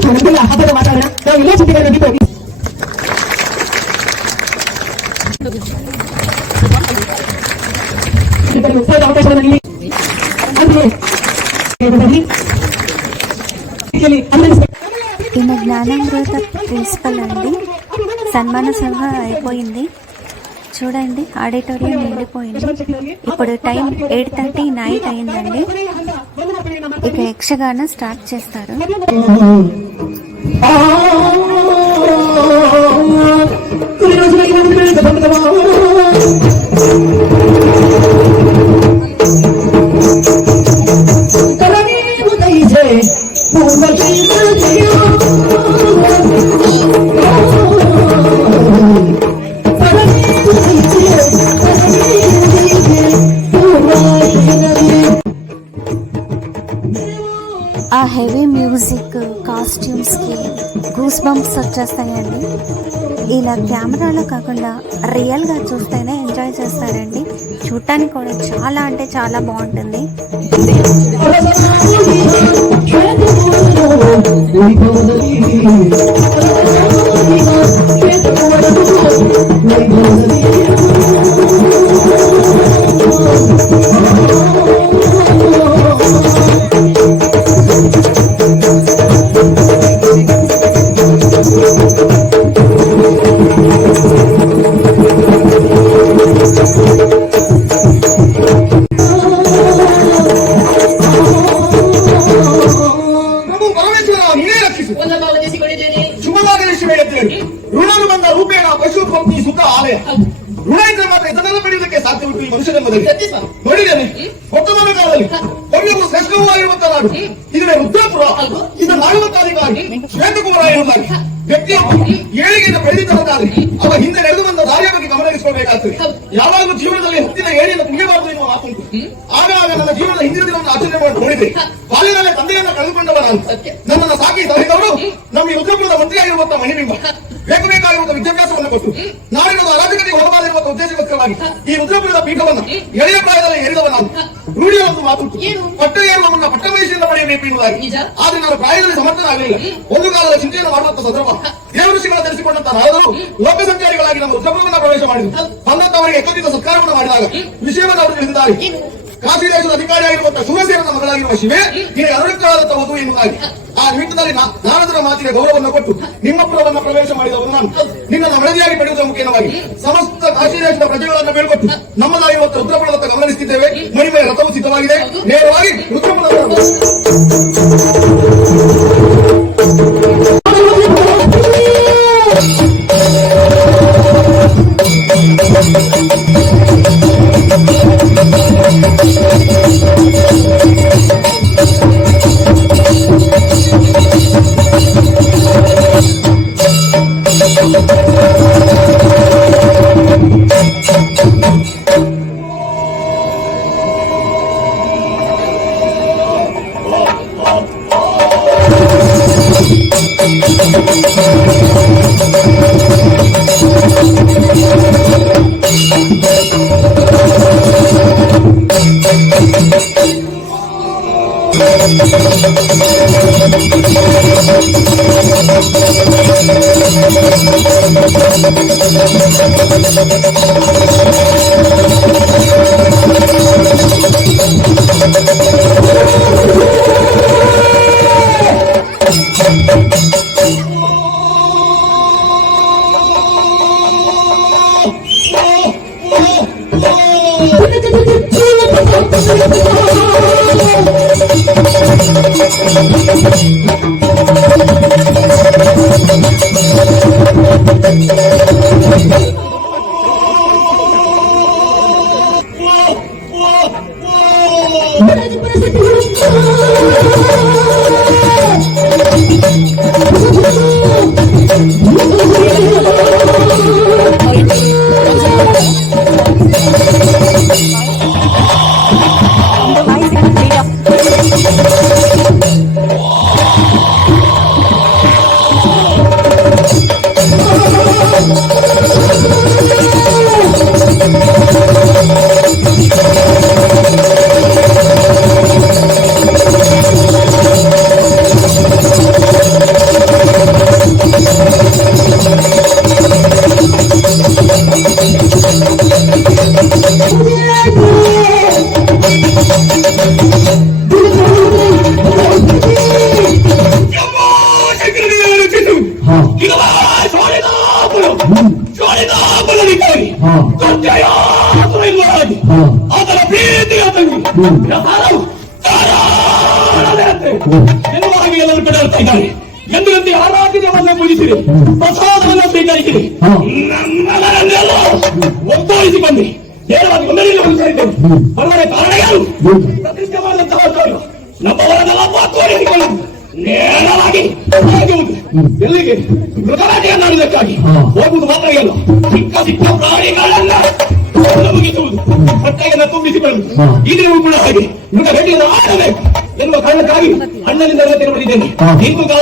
ನಮಗೆಲ್ಲ ಹಬ್ಬದ ವಾತಾವರಣ, ನಾವು ಎಲ್ಲ ಸುದ್ದಿಗಳನ್ನು ಬಿಟ್ಟು ಅವಕಾಶದಲ್ಲಿ ఈయన జ్ఞానామృత ప్రిన్సిపల్ అండి. సన్మాన సభ అయిపోయింది చూడండి, ఆడిటోరియం నిండిపోయింది. ఇప్పుడు టైం 8:30 నైట్ అయిందండి. ఇక యక్షగానం స్టార్ట్ చేస్తారు. ఆ హెవీ మ్యూజిక్ కాస్ట్యూమ్స్కి గూస్ బంప్స్ వచ్చేస్తాయండి. ఇలా కెమెరాలో కాకుండా రియల్గా చూస్తేనే ఎంజాయ్ చేస్తారండి. చూడటానికి కూడా చాలా అంటే చాలా బాగుంటుంది. ಋಣಾನುಬಂಧ ರೂಪೇಣ ಪಶು ಪಂಕ್ತಿ ಸುಖ ಆಲಯ ಋಣ ಇದ್ರೆ ಮಾತ್ರ ಇದನ್ನೆಲ್ಲ ಪಡೆಯುವುದಕ್ಕೆ ಸಾಧ್ಯ ಉಂಟು ಈ ಮನುಷ್ಯನ ಮೊದಲಿಗೆ ನೋಡಿದ್ದೇನೆ. ವರ್ತಮಾನ ಕಾಲದಲ್ಲಿ ಒಳ್ಳೆಯೂ ಶ್ರೇಷ್ಠವೂ ಆಗಿರುವಂತಹ ನಾಡು ಇದರ ರುದ್ರಪುರ, ಇದರ ಆಳುವಂತಾಧಿಕಾರಿ ಶ್ವೇತಕುಮಾರ ಎಂಬುದಾಗಿ ವ್ಯಕ್ತಿಯೊಬ್ಬ ಏಳಿಗೆಯನ್ನು ಪಡೆದಿದ್ದಾದ್ರೆ ಅವ ಹಿಂದೆ ನಡೆದು ಬಂದ ದಾರಿಯ ಬಗ್ಗೆ ಗಮನಿಸಿಕೊಳ್ಳಬೇಕಾಗ್ತದೆ. ಯಾವಾಗಲೂ ಜೀವನದಲ್ಲಿ ಹತ್ತಿನ ಏಳಿಯನ್ನು ಮುಗಿಯಬಾರದು ಎನ್ನುವ ಮಾತುಂಟು. ಆಗಾಗ ನನ್ನ ಜೀವನದ ಹಿಂದಿನ ದಿನವನ್ನು ಆಚರಣೆ ಮಾಡಿ ನೋಡಿದೆ. ಬಾಲ್ಯದಲ್ಲೇ ತಂದೆಯನ್ನ ಕಳೆದುಕೊಂಡವ ನಾನು. ನನ್ನನ್ನು ಸಾಕಿ ಸಹಿತವರು ನಮ್ಮ ಈ ರುದ್ರಪುರದ ಮಂತ್ರಿಯಾಗಿರುವಂತಹ ಮಣಿಬಿಂಬ ಬೇಕಾಗಿರುವಂತಹ ವಿದ್ಯಾಭ್ಯಾಸವನ್ನು ಕೊಟ್ಟು ನಾಡಿನ ಅರಾಜಕತೆಗೆ ಹೊರಬಾರಿರುವಂತಹ ಉದ್ದೇಶಕ್ಕೋಸ್ಕರವಾಗಿ ಈ ರುದ್ರಪುರದ ಪೀಠವನ್ನು ಎಳೆಯ ಪ್ರಾಯದಲ್ಲಿ ಏರಿದವ ನಾನು. ರೂಢಿಯ ಒಂದು ಮಾತುಂಟು, ಪಟ್ಟ ಏರುವ ಮುನ್ನ ಪಟ್ಟ ವಯಸ್ಸಿನಿಂದ ಪಡೆಯುವ ಪಡೆಯಬೇಕು ಎನ್ನುವುದಾಗಿ. ಆದ್ರೆ ನಾನು ಪ್ರಾಯದಲ್ಲಿ ಸಮರ್ಥನಾಗಲಿಲ್ಲ. ಒಂದು ಕಾಲದ ಚಿಂತೆಯನ್ನು ಮಾಡುವಂತ ಸಂದರ್ಭ ದೇವಋಷಿಗಳ ಧರಿಸಿಕೊಂಡಂತ ನಾರದರು ಲೋಕ ಸಂಚಾರಿಗಳಾಗಿ ನಮ್ಮ ರುದ್ರಪುರವನ್ನು ಪ್ರವೇಶ ಮಾಡಿದರು. ಬಂದಂತವರಿಗೆ ಏಕೋಚಿತ ಸತ್ಕಾರವನ್ನು ಮಾಡಿದಾಗ ವಿಷಯವನ್ನು ಅವರು ತಿಳಿದಿದ್ದಾರೆ. ಕಾಶಿ ದೇಶದ ಅಧಿಕಾರಿಯಾಗಿರುವಂತಹ ಶೂರಸೇನನ ಮಗಳಾಗಿರುವ ಶಿವೆ ನಿನಗೆ ಅನುರಕ್ತವಾದಂತ ವಧು ಎನ್ನುವುದಾಗಿ. ಆ ನಿಮಿತ್ತದಲ್ಲಿ ನಾರದರ ಮಾತಿಗೆ ಗೌರವವನ್ನು ಕೊಟ್ಟು ನಿಮ್ಮ ಪುರವನ್ನು ಪ್ರವೇಶ ಮಾಡಿದವರು ನಾನು. ನಿನ್ನನ್ನು ಮಡದಿಯಾಗಿ ಪಡೆಯುವುದರ ಮುಖೇನವಾಗಿ ಸಮಸ್ತ ಕಾಶಿ ದೇಶದ ಪ್ರಜೆಗಳನ್ನು ಬೇಳ್ಕೊಟ್ಟು ನಮ್ಮದಾಗಿರುವಂತಹ ರುದ್ರಪುರದತ್ತ ಗಮನಿಸುತ್ತಿದ್ದೇವೆ. ಮಣಿಮೆಯ ರಥವು ಸಿದ್ಧವಾಗಿದೆ. ನೇರವಾಗಿ ರುದ್ರಪುರದ ಅದರ ಪ್ರೀತಿಯ ತಂಗಿ ಎನ್ನುವಾಗಿ ಎಲ್ಲರೂ ಕಡೆಯುತ್ತಾ ಇದ್ದಾರೆ. ಎಂದಿನಂತೆ ಆರಾಧನೆಯನ್ನ ಪೂಜಿಸಿರಿ, ಪ್ರಸಾದವನ್ನು ಸ್ವೀಕರಿಸಿರಿ, ನಮ್ಮನ್ನೆಲ್ಲ ಒತ್ತೋರಿಸಿಕೊಂಡ್ರಿ. ನೇರವಾಗಿ ಒಂದರಲ್ಲಿ ಹೊಂದಿಸಿದ್ದೇವೆ. ಬರುವರೆ ಕಾರಣ ಯಾರು? ಪ್ರತಿಷ್ಠೆ ಮಾಡಿದಂತಹ ನಮ್ಮವರನ್ನೆಲ್ಲ ಕೋರಿಸಿಕೊಂಡು ನೇರವಾಗಿ ಎಲ್ಲಿಗೆ ಮೃಗರಾಟೆಯನ್ನಾಡಿದಕ್ಕಾಗಿ ಹೋಗುವುದು ಮಾತ್ರ ಇಲ್ಲ, ಚಿಕ್ಕ ಚಿಕ್ಕ ಪ್ರಾಣಿಗಳನ್ನ ಮುಗಿಸುವುದು, ಹೊಟ್ಟೆಯನ್ನು ತುಂಬಿಸಿಕೊಳ್ಳುವುದು. ಇದನ್ನು ಕೂಡ ಹಾಗೆ ಮೃಗ ಭೇಟಿಯನ್ನು ಆಡಬೇಕು ಎನ್ನುವ ಕಾರಣಕ್ಕಾಗಿ ಅಣ್ಣನಿಂದ ತೆರಳಿದ್ದೇನೆ. ಇಂದು ಕಾಲ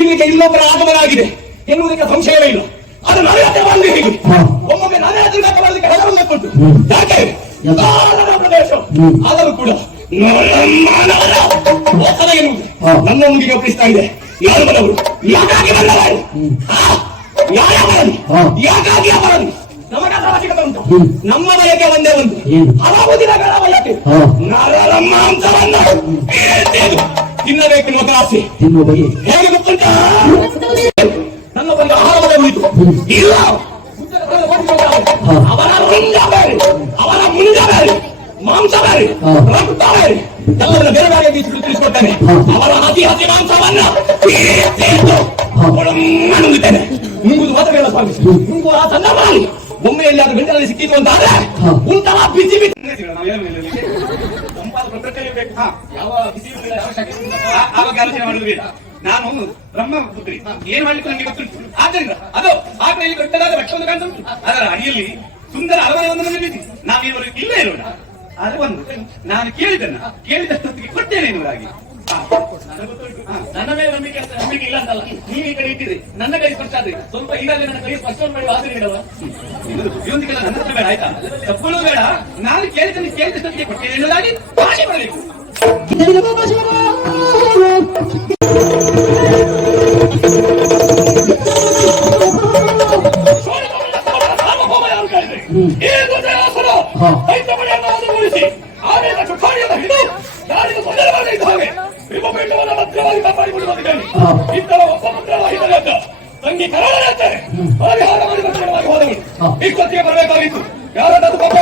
ಇಲ್ಲಿಗೆ ಇನ್ನೊಬ್ಬರ ಆಗಮನಾಗಿದೆ ಎನ್ನುವುದಕ್ಕೆ ಸಂಶಯವೇ ಇಲ್ಲ. ಅದು ನಾನೇ ಬಂದು ಹೀಗೆ ಒಮ್ಮೊಮ್ಮೆ ನಾನೇ ಬರಲಿಕ್ಕೆ ಹೆಸರನ್ನು ಕೊಟ್ಟು ಯಾಕೆ ಪ್ರದೇಶ ಆದರೂ ಕೂಡ ಒತ್ತಡ ಎನ್ನುವುದು ನನ್ನ ಮುಂದಿಗೆ ಒಪ್ಪಿಸ್ತಾ ಇದೆ. ಯಾರು ಬರವರು, ಯಾಕಾಗಿ ಬಂದವರು, ಯಾಕಾಗಿ ಅವರನ್ನು ನಮಗೆ ಅವಶ್ಯಕತೆ ಉಂಟು. ನಮ್ಮ ಬಯಕೆ ಒಂದೇ ಒಂದು, ಹಲವು ದಿನಗಳ ಬಯಕೆ ನರರ ಮಾಂಸವನ್ನು ತಿನ್ನಬೇಕೆನ್ನುವ ಆಸೆ ತಿನ್ನುವ ಬಗೆ ಹೇಗೆ ಗೊತ್ತುಂಟಾ? ನನ್ನ ಒಂದು ಆಹಾರವೇ ಉಳಿತು ಇಲ್ಲ. ಅವರ ರುಂಡ ಬೇರೆ, ಅವರ ಮುಂಡ ಬೇರೆ, ಮಾಂಸ ಬೇರೆ, ರಕ್ತ ಬೇರೆ, ಎಲ್ಲವನ್ನ ಬೇರೆ ಬೇರೆ ತಿಳಿಸ್ಕೊಡ್ತೇನೆ. ಅವರ ಹಸಿ ಹಸಿ ಮಾಂಸವನ್ನ ನುಂಗುತ್ತೇನೆ. ನುಂಗುದು ಮಾತ್ರವಲ್ಲ ಸ್ವಾಮಿ, ನುಂಗುವ ಆ ಸಂದರ್ಭದಲ್ಲಿ ಒಮ್ಮೆ ಎಲ್ಲಿಯಾದ್ರೂ ಗಂಟಲಲ್ಲಿ ಸಿಕ್ಕಿತು ಅಂತ ಆದ್ರೆ ಉಂಟಲ್ಲ ಬಿಸಿ ಬಿಸಿ ಯಾವ ಬಿಸಿ ಆವಾಗ ಆಲೋಚನೆ ಮಾಡುವುದು ಬೇಡ. ನಾನು ಬ್ರಹ್ಮಪುತ್ರಿ, ಏನ್ ಮಾಡ್ಲಿಕ್ಕೆ ನನಗೆ ಗೊತ್ತುಂಟು. ಆದ್ದರಿಂದ ಅದು ಆ ಕಡೆಯಲ್ಲಿ ದೊಡ್ಡದಾದ ವೃಕ್ಷವನ್ನು ಕಾಣ್ತುಂಟು, ಅದರ ಅಡಿಯಲ್ಲಿ ಸುಂದರ ಅರಮನೆಯನ್ನು ನಿರ್ಮಿಸಿ ನಾವಿವರು ಇಲ್ಲೇ ಇರೋಣ. ಅದು ಒಂದು ನಾನು ಕೇಳಿದಷ್ಟೊತ್ತಿಗೆ ಕೊಟ್ಟೇನೆ ಎನ್ನುವುದಾಗಿ. ನನ್ನ ಮೇಲೆ ನಂಬಿಕೆ ಇಲ್ಲ ಅಂತಲ್ಲ, ನೀವು ಈ ಕಡೆ ಇಟ್ಟಿದ್ರಿ, ನನ್ನ ಕೈ ಸ್ಪರ್ಶ ಆದ್ರೆ ಸ್ವಲ್ಪ ಈಗಾಗಲೇ ನನ್ನ ಕೈ ಸ್ಪರ್ಶವನ್ನು ಮಾಡಿ ಆದ್ರೆ ಇಡಲ್ಲ. ಇದೊಂದಿಗೆಲ್ಲ ನನ್ನ ಹತ್ರ ಬೇಡ ಆಯ್ತಾ, ತಪ್ಪಳು ಬೇಡ. ನಾನು ಕೇಳಿದಷ್ಟೊತ್ತಿಗೆ ಕೊಟ್ಟೇನೆ ಎನ್ನುವುದಾಗಿ ಭಾಷೆ ಮಾಡಬೇಕು. ತಂಗಿ ಕರಾಳಾಗ್ತಾರೆ ಪರಿಹಾರ ಮಾಡಿ ಹೋದವರು ಇಷ್ಟೊತ್ತಿಗೆ ಬರಬೇಕಾಗಿತ್ತು. ಯಾರದ್ದು ಪಾಪ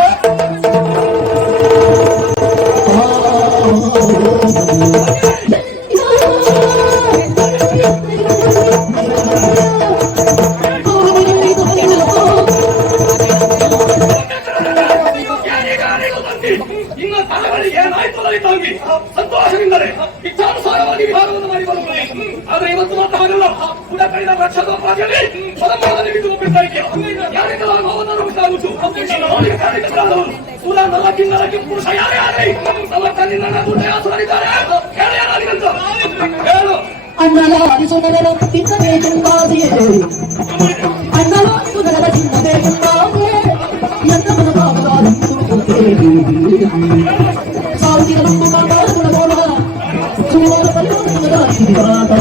ಇನ್ನು ತಲೆಗಳಿಗೆ ಏನಾಯ್ತು ತಂಗಿ ಸಂತೋಷವಿಂದರೆ ಇಚ್ಛಾನುಸಾರವಾಗಿ ವಿಹಾರವನ್ನು ಮಾಡಿ ಬರುತ್ತದೆ. ಆದ್ರೆ ಇವತ್ತು ಮಾತ್ರ ಹಾಗಲ್ಲ, ಕೂಡ ಕಳೆದ ವರ್ಷದೊಬ್ಬರಲ್ಲಿ ಪರಮಾಣದಲ್ಲಿ ಬಿದ್ದು ಹೋಗ್ಬಿಡ್ತಾರೆ. ಯಾರಿಗೆಲ್ಲ ನೋವನ್ನು ಉಂಟಾಗುತ್ತು ಕೂಡ ನಲಕ್ಕಿಂದಲಕ್ಕೆ ಪುರುಷ ಯಾರೇ ಆಗಲಿ ನಮ್ಮ ಕಣ್ಣಿನ ದುಡ್ಡಾಸುರಿದ್ದಾರೆ ಹೇಳು. ಅಣ್ಣಲಾರಿಸುನಗರ ತಿನ್ನಬೇಕೆಂಬಾದಿಯೇ, ಅಣ್ಣಲಾರಿಸುನಗರ ತಿನ್ನಬೇಕೆಂಬಾದಿಯೇ, ಎನ್ನವನ ಭಾಗವಾದಂತು ಸಾವಿರ ನಮ್ಮ ಮಾತಾಡುವ ಸುಮಾರು ಪರಿವರ್ತನದ ಸಿದ್ಧಾಂತ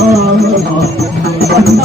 ಅಣ್ಣ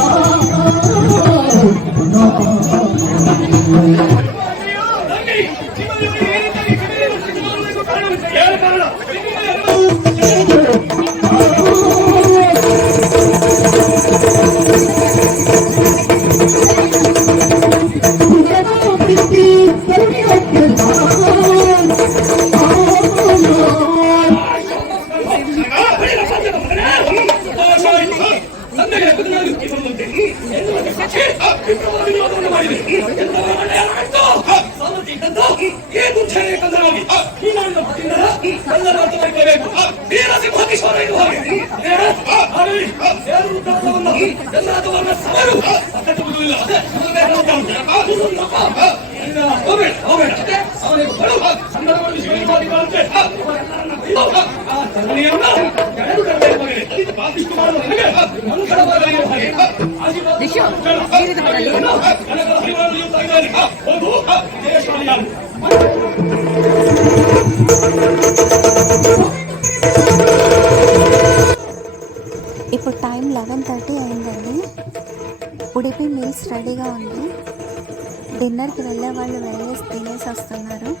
ఇప్పుడు టైం 11:30 అయిందండి. ఉడిపి మీల్స్ రెడీగా ఉంది. డిన్నర్కి వెళ్ళే వాళ్ళు వెళ్ళేసి తినేసి వస్తున్నారు.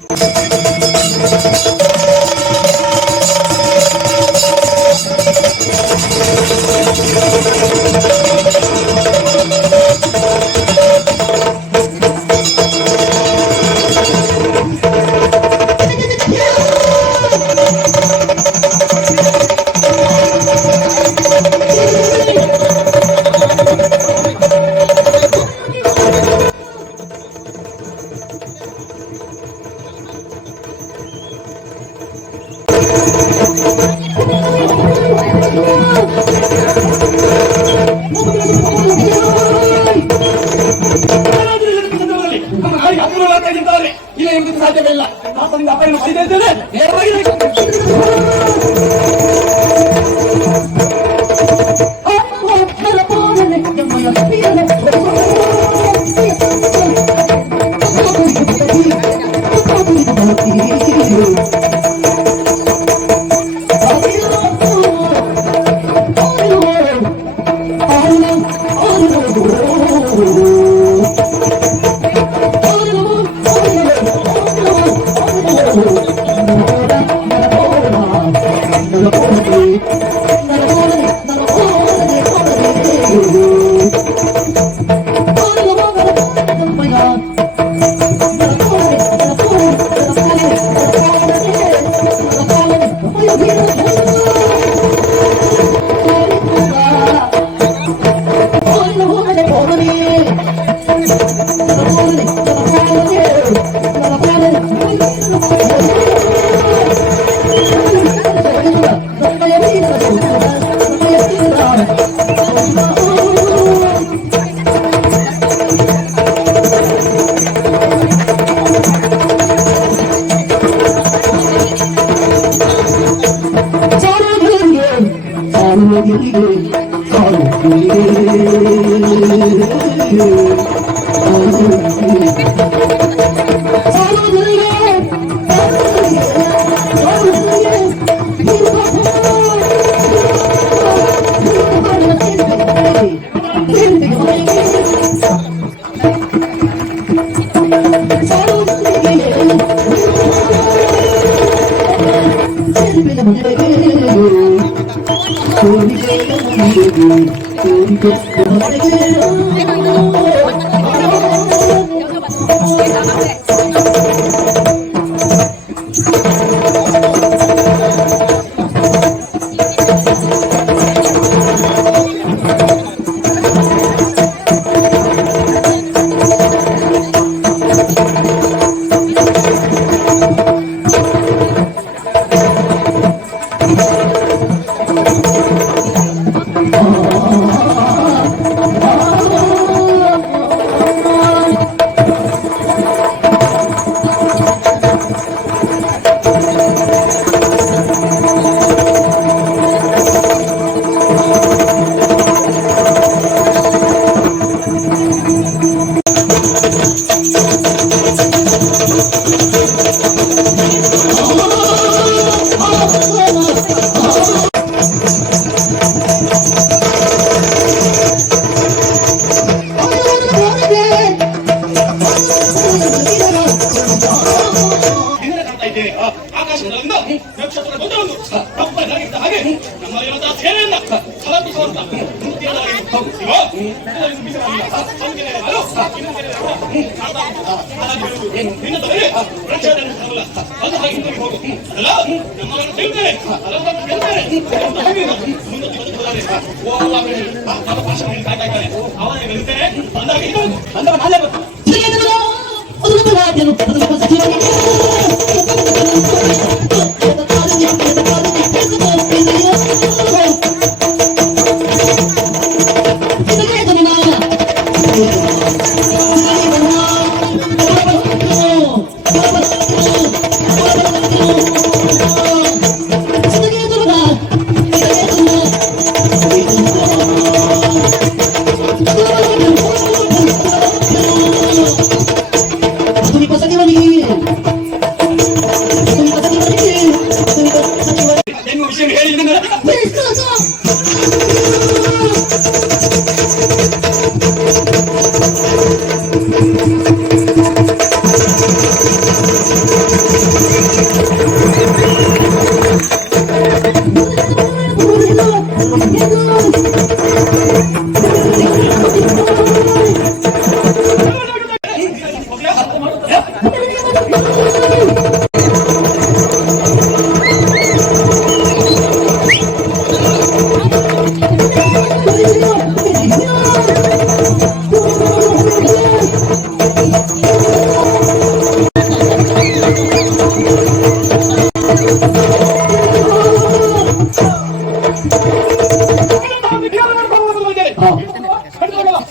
ಆಕಾಶಗಳಿಂದ ನಕ್ಷತ್ರ ಗೊಂದಲವನ್ನು ತಪ್ಪದಾಗಿದ್ದ ಹಾಗೆ ನಮ್ಮಲ್ಲಿರುವಂತಹ ಸೇನೆಯನ್ನ ಸಮರ್ಪಿಸುವಂತ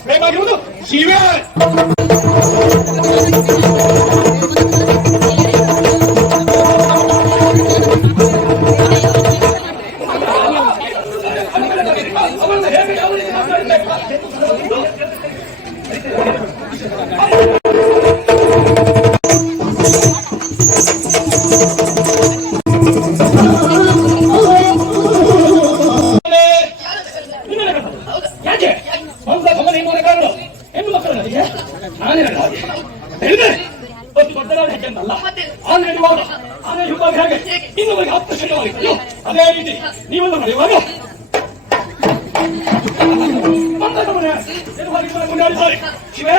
ಬೇಕಾಗಿರುವುದು ಶಿವೇ. ಅದೇ ರೀತಿ ನೀವೊಂದು ನಡೆಯುವಾಗ ಶಿವೇ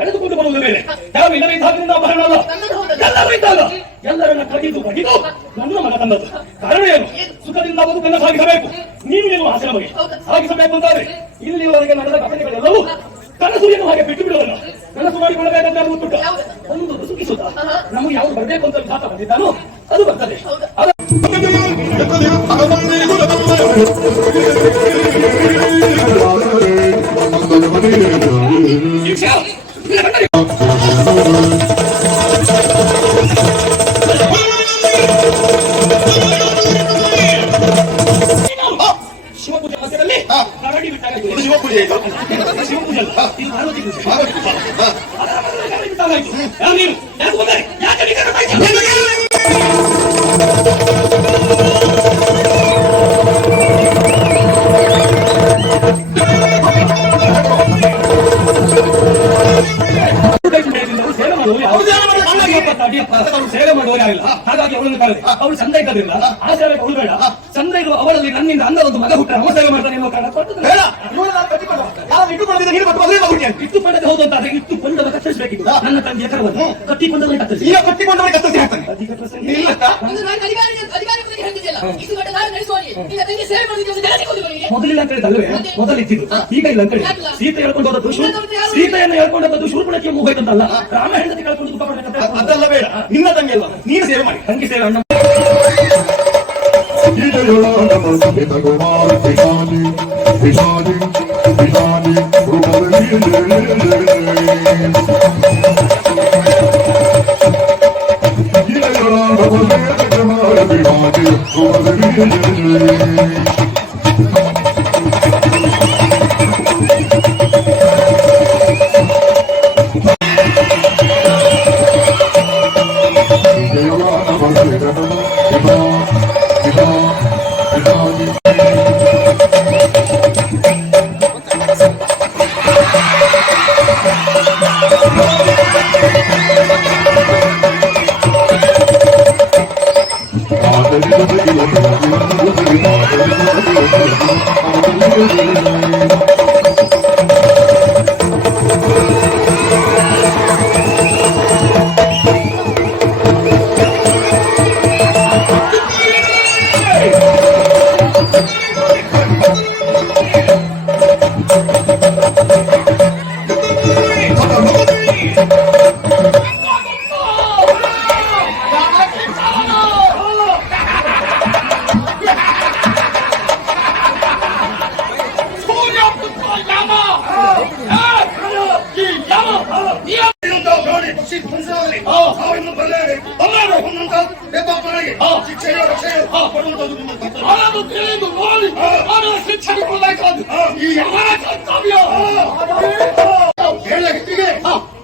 ಎಳೆದುಕೊಂಡು ಬರುವುದು ಬೇರೆ ಯಾರು ಇಲ್ಲವೇ ಇದ್ದಾಗಿನಿಂದ ಅಪಹರಣ ಅಲ್ಲ. ಎಲ್ಲರೂ ಇದ್ದಾಗ ಎಲ್ಲರನ್ನ ಕಡಿದು ಬಡಿದು ನನ್ನ ಮಗ ತಂದದ್ದು ಕಾರಣ ಏನು? ಸುಖದಿಂದ ಬದುಕನ್ನು ಸಾಗಿಸಬೇಕು. ನೀನು ಏನು ಆಸೆ ನಮಗೆ ಸಾಗಿಸಬೇಕು ಅಂತಾದ್ರೆ ಇಲ್ಲಿವರೆಗೆ ನಡೆದ ಘಟನೆಗಳೆಲ್ಲವೂ ಕನಸು ಏನು ಹಾಗೆ ಬಿಟ್ಟು ಬಿಡುವಲ್ಲ. ಕನಸು ಮಾಡಿಕೊಳ್ಳಬೇಕಂತ ಗೊತ್ತುಂಟ. ಒಂದು ಸುಖಿಸುತ್ತ ನಮಗೆ ಯಾವುದು ಬರಬೇಕು ಅಂತ ವಿಧಾತ ಬಂದಿದ್ದಾನೋ ಅದು ಬರ್ತದೆ. ಶಿವಪೂಜೆ ಮಧ್ಯದಲ್ಲಿ ಅಲ್ಲಿ ಹಾ. ಕರಡಿ ಬಿಟ್ಟಾಗ ಇದು ಶಿವಪೂಜೆ ಇದು ಶಿವಪೂಜೆ ಅಲ್ಲ, ಇದು ಪಾರ್ವತಿ ಪೂಜೆ. ಪಾರ್ವತಿ ಪೂಜೆ. ಹಾ. ಅದರ ಬದಲು ಕರಡಿ ಬಿಟ್ಟಾಗಾಯ್ತು. ಯಾರು ನೀನು? ಯಾಕೆ ಬಂದೆ? ಯಾಕೆ ನೀನು ಕರ್ಕೊಂಡು ಹೋಯ್ತು? ಸೇವೆ ಮಾಡುವವರು ಸೇವೆ ಮಾಡುವವರು ಯಾರಿಲ್ಲ. ಹಾಗಾಗಿ ಅವಳನ್ನು ಕರೆದೆ. ಅವಳು ಚಂದ ಇದ್ದದ್ರಿಂದ ಆ ಸೇವೆ ಅವಳು ಬೇಡ. ಚಂದ ಇರುವ ಅವಳಲ್ಲಿ ನನ್ನಿಂದ ಅಂದ ಒಂದು ಮಗ ಹುಟ್ಟ ಅವ ಸೇವೆ ಮಾಡ್ತಾನೆ ಎನ್ನುವ ಕಾರಣ ಕೊಟ್ಟದ್ದು ಬೇಡ. ಇವಳು ನಾನು ಕಟ್ಟಿಕೊಂಡ. ಯಾರು ಇಟ್ಟುಕೊಂಡಿದ್ದ ನೀನು ಮತ್ತೆ ಮದುವೆ ಮಾಡ್ಬಿಟ್ಟೆ. ಇಟ್ಟುಕೊಂಡದ್ದು ಹೌದು ಅಂತ ಆದ್ರೆ ಇಟ್ಟುಕೊಂಡವ ಕತ್ತರಿಸಬೇಕಿತ್ತು. ನನ್ನ ತಂದೆಯ ಕರವನ್ನು ಕಟ್ಟಿಕೊಂಡವನ್ನ ಕತ್ತರಿಸಿ. ಈಗ ಕಟ್ಟಿಕೊಂಡವರಿಗೆ ಕತ್ತರಿಸಿ ಹಾಕ್ತಾನೆ. ಅಧಿಕ ಪ್ರಸಂಗ ಇಲ್ಲ ಮೊದಲಿಲ್ಲ ಅಂತ ಹೇಳಿದಲ್ವೇ? ಮೊದಲಿದ್ದಿದ್ದು ಈಗ ಇಲ್ಲ ಅಂತ ಹೇಳಿ. ಸೀತೆ ಹೇಳ್ಕೊಂಡು ಹೋದದ್ದು ಸೀತೆಯನ್ನು ಹೇಳ್ಕೊಂಡದ್ದು ಶೂರ್ಪಣಕ್ಕೆ ಮುಗೋಯ್ತಂತಲ್ಲ. ರಾಮ ಹೆಂಡತಿ ಕಳ್ಕೊಂಡು ದುಃಖ ಪಡ್ಬೇಕಂತ ಅದೆಲ್ಲ ಬೇಡ. ನಿನ್ನ ತಂಗಿ ಅಲ್ವಾ, ನೀನು ಸೇವೆ ಮಾಡಿ. ತಂಗಿ ಸೇವೆ ಅಣ್ಣ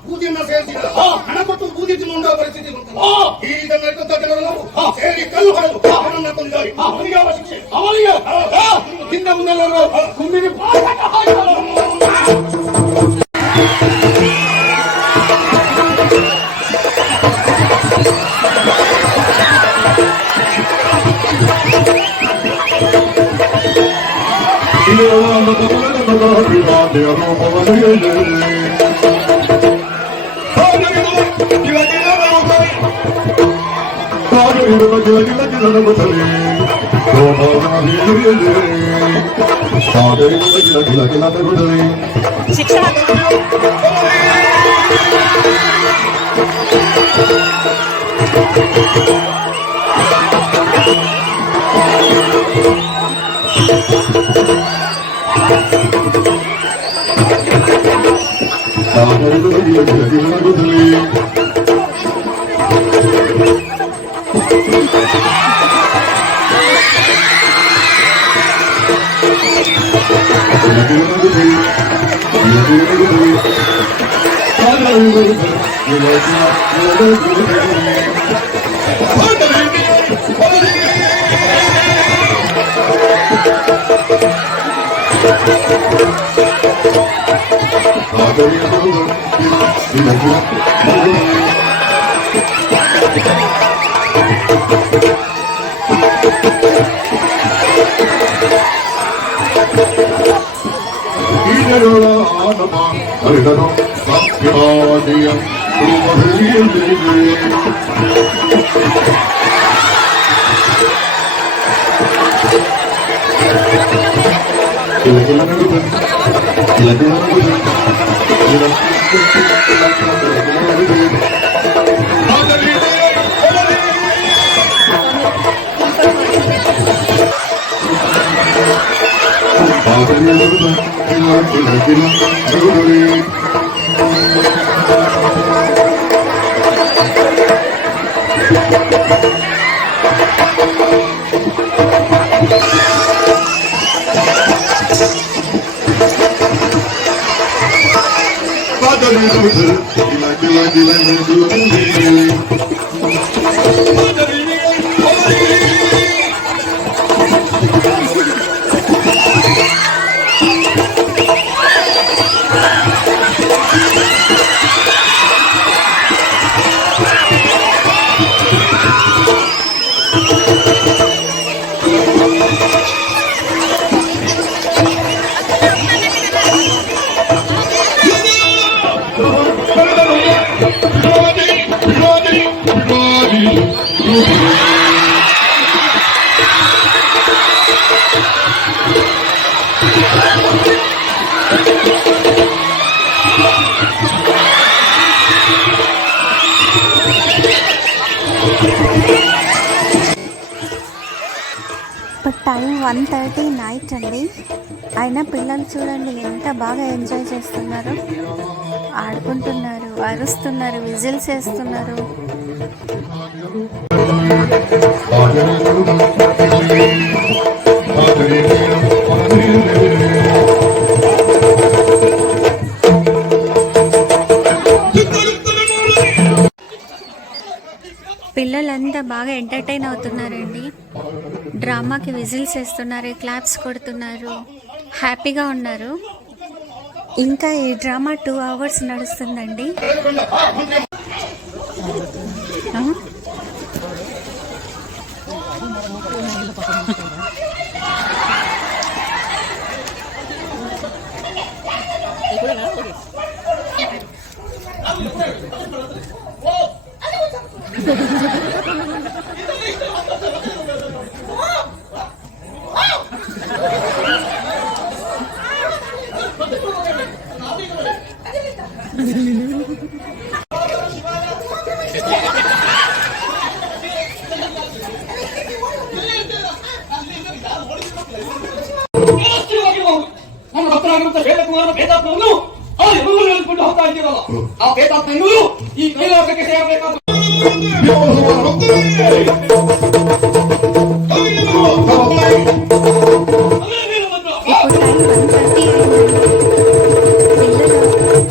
ಬೂದಿಯನ್ನ ಸೇರಿಸಿದ ಹಣ ಕೊಟ್ಟು ಬೂದಿ ತಿನ್ನುವ ಪರಿಸ್ಥಿತಿ ಬಂತು. ಈ ಇದನ್ನ ಜನರೆಲ್ಲರೂ ಸೇರಿ ಕಲ್ಲು ಹೊಡೆದು ಅವನನ್ನ ಕೊಂದಿದ್ದಾರೆ. ಅವನಿಗೆ ಯಾವ ಶಿಕ್ಷೆ? ಅವನಿಗೆ ಹಿಂದೆ ಮುಂದೆಲ್ಲರೂ ಕುಂಬಿನಿ ఇప్పుడు టైం 1:30 నైట్ అండి. అయినా పిల్లలు చూడండి ఎంత బాగా ఎంజాయ్ చేస్తున్నారు, ఆడుకుంటున్నారు, అరుస్తున్నారు, విజిల్స్ వేస్తున్నారు. పిల్లలంతా బాగా ఎంటర్టైన్ అవుతున్నారండి. డ్రామాకి విజిల్స్ వేస్తున్నారు, క్లాప్స్ కొడుతున్నారు, హ్యాపీగా ఉన్నారు. ఇంకా ఈ డ్రామా 2 hours నడుస్తుందండి. ನನ್ನ ಭಕ್ತರಾಗಿರುವಂತಹ ವೇದಕುಮಾರನ ವೇದಾತ್ಮವನ್ನು ಆ ಎಲ್ಲರೂ ಹೇಳಿಕೊಂಡು ಹೋಗ್ತಾ ಇದ್ದೀರಲ್ಲ, ಆ ವೇದಾತ್ಮನ್ನು ಈ ಕೈಲಾಸಕ್ಕೆ ಸೇರಬೇಕಾದ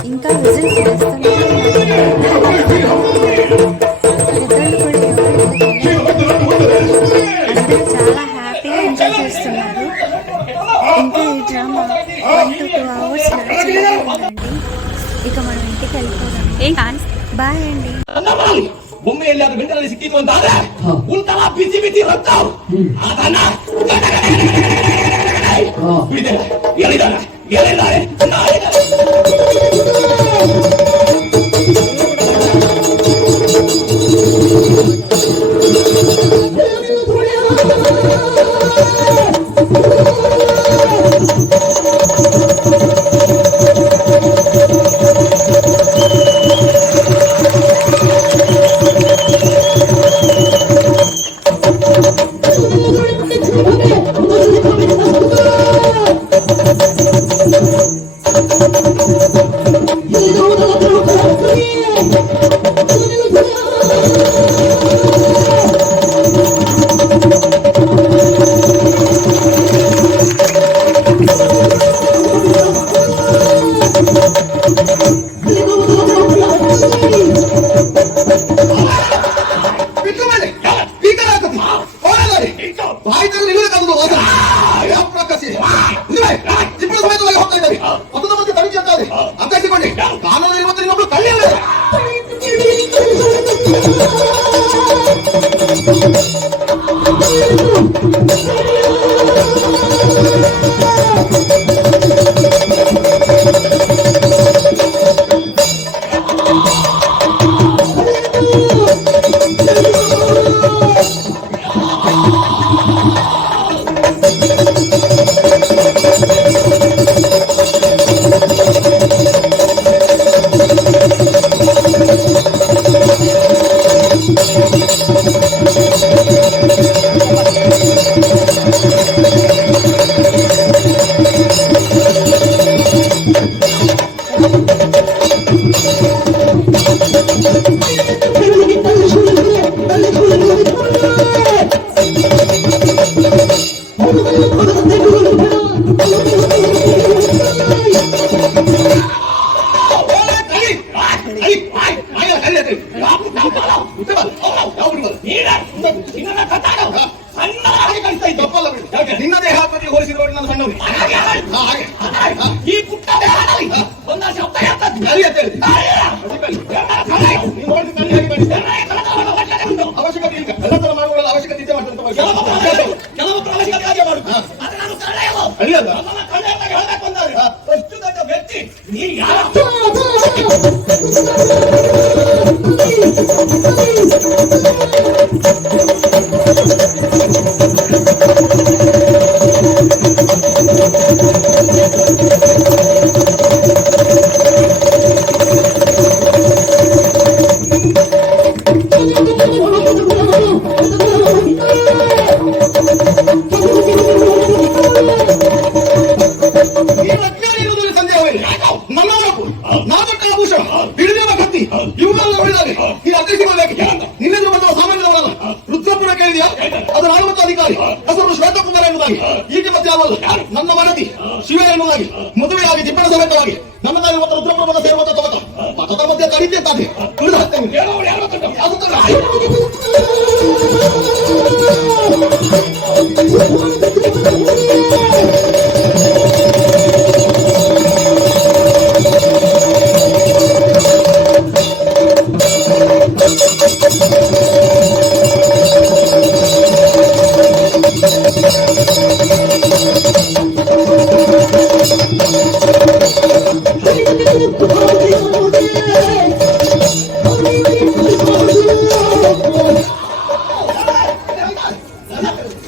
ఇంకా విజిల్స్ వేస్తున్నారు. అందరూ చాలా హ్యాపీగా ఎంజాయ్ చేస్తున్నారు. ఇంకా ఈ డ్రామా 1 to 2 hours నడుస్తూనే ఉందండి. ఇక మనం ఇంటికి వెళ్ళిపోదాం. బాయ్ ಅಂಡಿ. ಒಮ್ಮೆಯಲ್ಲಿ ಅದು ಬೆಂಡಲ್ಲಿ ಸಿಕ್ಕಿತು ಅಂತ ಆದ್ರೆ ಉಂಟಲ್ಲ ಬಿಸಿ ಬಿಸಿ ರಕ್ತ ಅದನ್ನ ಹೇಳಿದ್ದಾರೆ Thank you. ನಾನು ಸಣ್ಣವ್ರು. ಹಾಗೆ ಈ ಪುಟ್ಟದೇ ಆಗಲಿ ಒಂದ ಶಬ್ದ ಹೇಳ್ತದೆ. ಕಲಿ ಅಂತ ಹೇಳಿ ನೀವು ನೋಡಿದ ಕಲಿ ಹಾಗೆ ಮಾಡಿದ್ದೆ. ಅವಶ್ಯಕತೆ ಇಲ್ಲ, ಕಳ್ಳತನ ಮಾಡುವುದಲ್ಲ ಅವಶ್ಯಕತೆ ಇದ್ದೇ ಮಾಡ್ತಾರೆ. ಕೆಲವು ಪ್ರವಾಸಿಗರ ಹಾಗೆ ಮಾಡುದು. ಆದ್ರೆ ನಾನು ಕಳ್ಳೆಯಲ್ಲ. ಅಳಿಯಲ್ಲ ನಮ್ಮನ್ನ ಕಳ್ಳೆ ಅಂತ ಹೇಳಬೇಕು ಅಂತಾರೆ. ಅಷ್ಟು ದೊಡ್ಡ ವ್ಯಕ್ತಿ ನೀನು ಯಾರು? ನೀವು ಅಜ್ಞಾನಿ ಇರುವುದರಲ್ಲಿ ಸಂದೇಹವಿಲ್ಲ. ನನ್ನ ಒಳಗು ನಾದೊಟ್ಟ ಆಭೂಷಣ ಹಿಡಿದೇವ ಕತ್ತಿ ಇವುಗಳೆಲ್ಲ ಹೊಡೆದಾಗ ನೀನು ಅರ್ಥಿಸಿಕೊಳ್ಳಬೇಕು. ನಿನ್ನೆದುರು ಬಂದ ಸಾಮಾನ್ಯದವರಲ್ಲ. ರುದ್ರಪುರ ಕೇಳಿದೆಯಾ? ಅದು ನಾಲ್ವತ್ತು ಅಧಿಕಾರಿ ಹೆಸರು ಶ್ವೇತಕುಮಾರ ಎನ್ನುವುದಾಗಿ. ಈಕೆ ಮತ್ತೆ ಯಾವಲ್ಲ ನನ್ನ ಮನತಿ ಶಿವ ಎನ್ನುವುದಾಗಿ ಮದುವೆಯಾಗಿ ದಿಬ್ಬಣ ಸಮೇತವಾಗಿ ನನ್ನ ತಾಯಿ ಮತ್ತು ರುದ್ರಪುರವನ್ನು ಸೇರುವಂತ ಮತದ ಮಧ್ಯೆ ಕಡಿತೆ ತಾನೆ ತುಳಿದು ಹತ್ತೇನೆ. ಅದು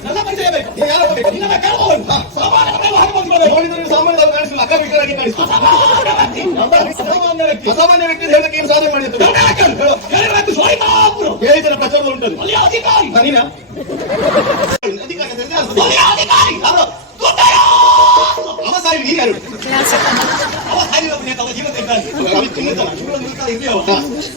ನನ್ನ ಪರಿಚಯ ಬೇಕು. ನೀವು ಯಾರ ಬೇಕು? ನಿನ್ನ ಕೆಲವರು ಸಾಮಾನ್ಯ ಹಾಗೆ ಬಂದ್ಕೊಳ್ಬೇಕು. ನೋಡಿದ್ರೆ ಸಾಮಾನ್ಯದವರು ಕಾಣಿಸಲಿಲ್ಲ, ಅಕರ್ಮಿಕರಾಗಿ ಕಾಣಿಸ್ತಾರೆ. ಸಾಮಾನ್ಯ ವ್ಯಕ್ತಿ ಅಸಾಮಾನ್ಯ ವ್ಯಕ್ತಿ ಹೇಳಕ್ಕೆ ಏನು ಸಾಧನೆ ಮಾಡಿದ್ರು ಹೇಳಿದ್ರೆ ಸೋಯಿತಾಪುರ ಹೇಳಿದ್ರೆ ಪ್ರಚಾರ ಉಂಟದು. ಅಲ್ಲಿ ಅಧಿಕಾರಿ ನೀನ ಅಲ್ಲಿ ಅಧಿಕಾರಿ ಅವ ಸಾರಿ ನೀನು ಯಾರು? ಅವ ಸಾರಿದವನೇ ತಮ್ಮ ಜೀವ ತೆಗೆದಾನೆ. ಅವನಿಗೆ ಚಿನ್ನದಲ್ಲ, ಇವಳನ್ನು ನಿಲ್ತಾರೆ ಇದೆಯೋ?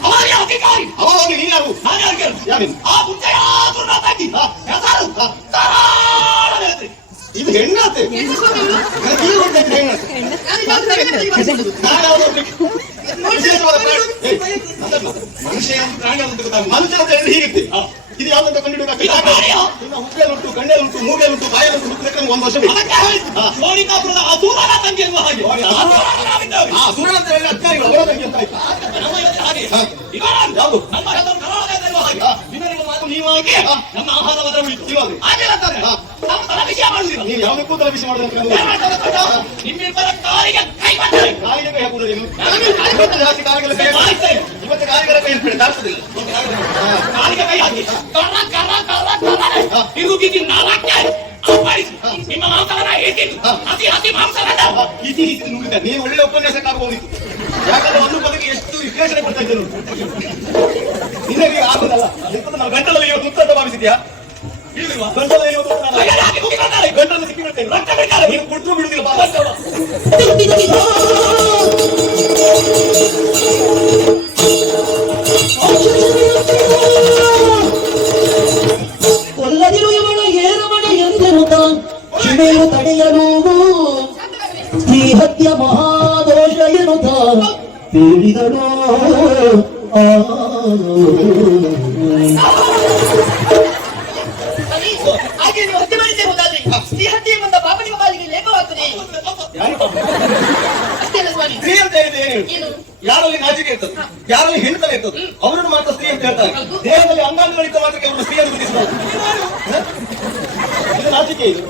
ಅವನೇ ಅಧಿಕಾರಿ. ಅವ ಹೋಗಿ ನೀನು ಯಾರು? ನಾನು ಯಾರಿಗೆ ಯಾರೇನು? ಆ ಪುಂಚಯಾದ್ರು ನಾ ತಂಗಿ ಹೆಸರು ತಾರಾಳವೇತ್ರಿ. ಇದು ಹೆಣ್ಣಾತೆ ಮನುಷ್ಯ ಪ್ರಾಣಿ ಅಂತ ಗೊತ್ತಾಗ ಮನುಷ್ಯ ಅಂತ ಹೇಳಿ ಹೀಗಿತ್ತು. ಇದು ಯಾವ್ದಂತ ಕಂಡುಹಿಡಿಯಬೇಕು. ಹುಬ್ಬೆಲ್ಲುಂಟು, ಗಂಡೆಲ್ಲುಂಟು, ಮೂಗೆಲ್ಲುಂಟು, ಬಾಯಲ್ಲುಂಟು, ಮುಟ್ಟಕ್ಕೆ 1 ವರ್ಷ ಬೇಕು. ಸೋನಿಕಾಪುರದ ಆ ಸೂರನ ತಂಗಿ ಎನ್ನುವ ಹಾಗೆ ಆ ಸುರಳ ಅಂತ ಹೇಳಿ ಅಜ್ಞಾನಿಗಳು ಅವರ ತಂಗಿ ಅಂತ ಆಯ್ತು. ನಮ್ಮ ಯೋಚನೆ ಹಾಗೆ ಯಾವುದು? ನಮ್ಮ ಹೆಸರು ಕರಾವಳಿ ಎನ್ನುವ ಹಾಗೆ ನಿಮಗೆ ಮಾತು ನೀವಾಗಿ ನಮ್ಮ ಆಹಾರ ಮಾತ್ರ ಉಳಿತು. ಇವಾಗ ಹಾಗೆ ಅಂತಾರೆ ನಮ್ಮ ತರ ವಿಷಯ ಮಾಡುವುದಿಲ್ಲ. ನೀವು ಯಾವುದಕ್ಕೂ ತಲೆ ಬಿಸಿ ಮಾಡೋದಂತ ನಿಮ್ಮಿಬ್ಬರ ಕಾಲಿಗೆ ಕೈ ಮಾಡ್ತಾರೆ. ಕಾಲಿಗೆ ಕೈ ಹಾಕುವುದು ನೀನು. ಇವತ್ತು ಜಾಸ್ತಿ ಕಾಲಿಗೆಲ್ಲ ಕೈ ಹಾಕಿ. ಇವತ್ತು ಕಾಲಿಗೆಲ್ಲ ಕೈ ಇಟ್ಬಿಡಿ, ತಾಡ್ಸೋದಿಲ್ಲ. ಕಾಲಿಗೆ ಕೈ ಹಾಕಿ ಕರ್ರ ಕರ್ರ ಕರ್ರ ಕರ್ರ ಇದು ಬಿದ್ದು ನಾಲ್ಕೆ ಅಪ್ಪಾಯಿಸಿ ನಿಮ್ಮ ಮಾಂಸವನ್ನ ಇಟ್ಟಿದ್ದು ಹಸಿ ಹಸಿ ಮಾಂಸವನ್ನ ಇತಿ ಇತಿ ನುಡಿದ ನೀನು ಒಳ್ಳೆ ಉಪನ್ಯಾಸಕ್ಕಾಗಬಹುದಿತ್ತು. ಯಾಕಂದ್ರೆ ಒಂದು ಪದಕ್ಕೆ ಎಷ್ಟು ವಿಶ್ಲೇಷಣೆ ಕೊಡ್ತಾ ಇದ್ದರು. ನಿನಗೆ ಆಗುದಲ್ಲ. ಎಂತದ್ದು ನಾವು ಗಂಟಲಲ್ಲಿ ಇವತ್ತು ಉತ್ತ ಅಂತ ಭಾವಿಸಿದ್ಯಾ? ಗಂಟಲಲ್ಲಿ ಇವತ್ತು ಗಂಟಲಲ್ಲಿ ಸಿಕ್ಕಿ ಬಿಡ್ತೇನೆ. ನೀನು ಕೊಟ್ಟರು ಬಿಡುದಿಲ್ಲ. ಕೊಲ್ಲದಿರು ಇವಳ ಏರಮಣ ಎಂದೆನುತ ಶಿವೆಯು ತಡೆಯಲು ಈ ಹತ್ಯ ಮಹಾದೋಷ ಎನ್ನುತ್ತ ಹೇಳಿದಳು. ಹಾಗೆ ನೀವು ಹತ್ಯೆ ಮಾಡಿದ್ದೇ ಹೋದಾದ್ರೆ ಈ ಹತ್ಯೆ ಬಂದ ಪಾಪ ನಿಮ್ಮ ಪಾಲಿಗೆ ಲೇಪವಾಗ್ತದೆ ಅಷ್ಟೇ ಅಲ್ಲ ಸ್ವಾಮಿ. ಸ್ತ್ರೀ ಅಂತ ಹೇಳಿದ್ರೆ ಏನು? ಯಾರಲ್ಲಿ ನಾಚಿಕೆ ಇರ್ತದೆ, ಯಾರಲ್ಲಿ ಹೆಣ್ತನ ಇರ್ತದೆ, ಅವರನ್ನು ಮಾತ್ರ ಸ್ತ್ರೀ ಅಂತ ಹೇಳ್ತಾರೆ. ದೇಹದಲ್ಲಿ ಅಂಗಾಂಗಗಳಿದ್ದ ಮಾತ್ರಕ್ಕೆ ಅವರು ಸ್ತ್ರೀ ಅಂತ ಗುರುತಿಸಬಹುದು. ಇದು ನಾಚಿಕೆ. ಇದು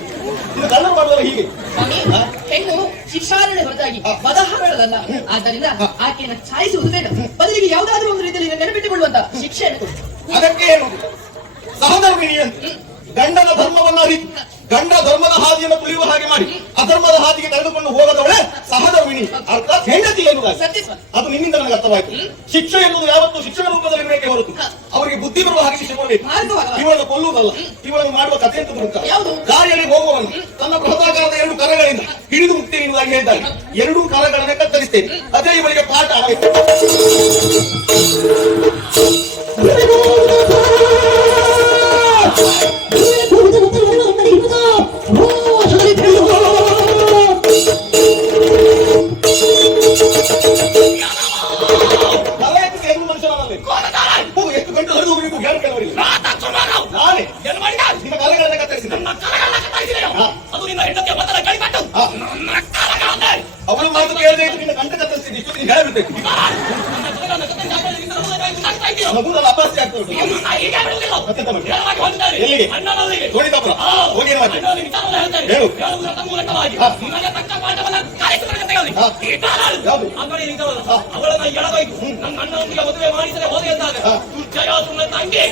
ಗಲ್ಲರು ಮಾಡುವಾಗ ಹೀಗೆ. ಸ್ವಾಮಿ, ಹೆಣ್ಣು ಶಿಕ್ಷಾರಣೆ ಹೊರತಾಗಿ ವಧಹಗಳಲ್ಲ. ಆದ್ದರಿಂದ ಆಕೆಯನ್ನು ಛಾಯಿಸುವುದು ಬೇಡ. ಬದಲಿಗೆ ಯಾವುದಾದ್ರೂ ಒಂದು ರೀತಿಯಲ್ಲಿ ನೆನಪಿಟ್ಟುಕೊಳ್ಳುವಂತ ಶಿಕ್ಷೆಯನ್ನು ಕೊಡಿ. ಅದಕ್ಕೆ ಏನು ಸಹಧರ್ಮಿಣಿ ಅಂತ ಗಂಡನ ಧರ್ಮವನ್ನ ಅರಿತು ಗಂಡ ಧರ್ಮದ ಹಾದಿಯನ್ನು ತುಳಿಯುವ ಹಾಗೆ ಮಾಡಿ ಅಧರ್ಮದ ಹಾದಿಗೆ ಕರೆದುಕೊಂಡು ಹೋಗದವಳೆ ಸಹಧರ್ಮಿಣಿ, ಅರ್ಥಾತ್ ಹೆಂಡತಿ ಎನ್ನುವುದು. ಸತ್ಯ ಸ್ವಾಮಿ. ಅದು ನಿನ್ನಿಂದ ನನಗೆ ಅರ್ಥವಾಯಿತು. ಶಿಕ್ಷೆ ಎನ್ನುವುದು ಯಾವತ್ತು ಶಿಕ್ಷಣ ರೂಪದಲ್ಲಿ ಬೇಕೇ ಹೊರತು ಅವರಿಗೆ ಬುದ್ಧಿ ಬರುವ ಹಾಗೆ ಶಿಕ್ಷೆ ಕೊಡಬೇಕು. ಇವಳನ್ನು ಕೊಲ್ಲುವುದಲ್ಲ, ಇವಳನ್ನು ಮಾಡುವ ಕಥೆ ಅಂತ ಗೊತ್ತಾ? ಯಾವುದು? ದಾರಿಯಲ್ಲಿ ಹೋಗುವವನು ತನ್ನ ಬೃಹದಾಕಾರದ 2 ಕರಗಳಿಂದ ಹಿಡಿದು ಮುಕ್ತೇನೆ ಎನ್ನುವುದಾಗಿ ಹೇಳ್ತಾರೆ. 2 ಕರಗಳನ್ನು ಕತ್ತರಿಸ್ತೇನೆ, ಅದೇ ಇವರಿಗೆ ಪಾಠ ಆಯಿತು. ಹೆಣ್ಣು ಮನುಷ್ಯನಲ್ಲೇ ಎಷ್ಟು ಗಂಟೆ ಹರಿದು ಹೋಗಬೇಕು ಹೇಳು ಕೆಲವರಿಗೆ. ನಾನೇ ನಿನ್ನ ಕರಗಳನ್ನು ಕತ್ತರಿಸಿದೆ. ಅದು ನಿನ್ನ ಹೆಂಡತಿಯ ಮತದ ಕೈ ಅವಳ ಮಾತು ಕೇಳದೆ ನಿನ್ನ ಕಂಠ ಕತ್ತರಿಸಿದ್ದು ಇಷ್ಟು ನೀನು ಹೇಳಬಿಡ್ಬೇಕು. ಮಗುದಲ್ಲಿ ಅಪಾಸ್ತಿ ಆಗ್ತಾ ಉಂಟು. ಎಲ್ಲಿಗೆ ಗೋಣಿತಾಪುರ ಹೋಗಿ ಹೇಳು. ಯಾವುದು ಅವಳನ್ನ ಎಳಗೈತು ನನ್ನ ಅಣ್ಣನಿಗೆ ಮದುವೆ ಮಾಡಿಸದೆ ಹೋದೆ ಅಂದಾಗ ಜಯಾಸುರನ ತಂಗಿ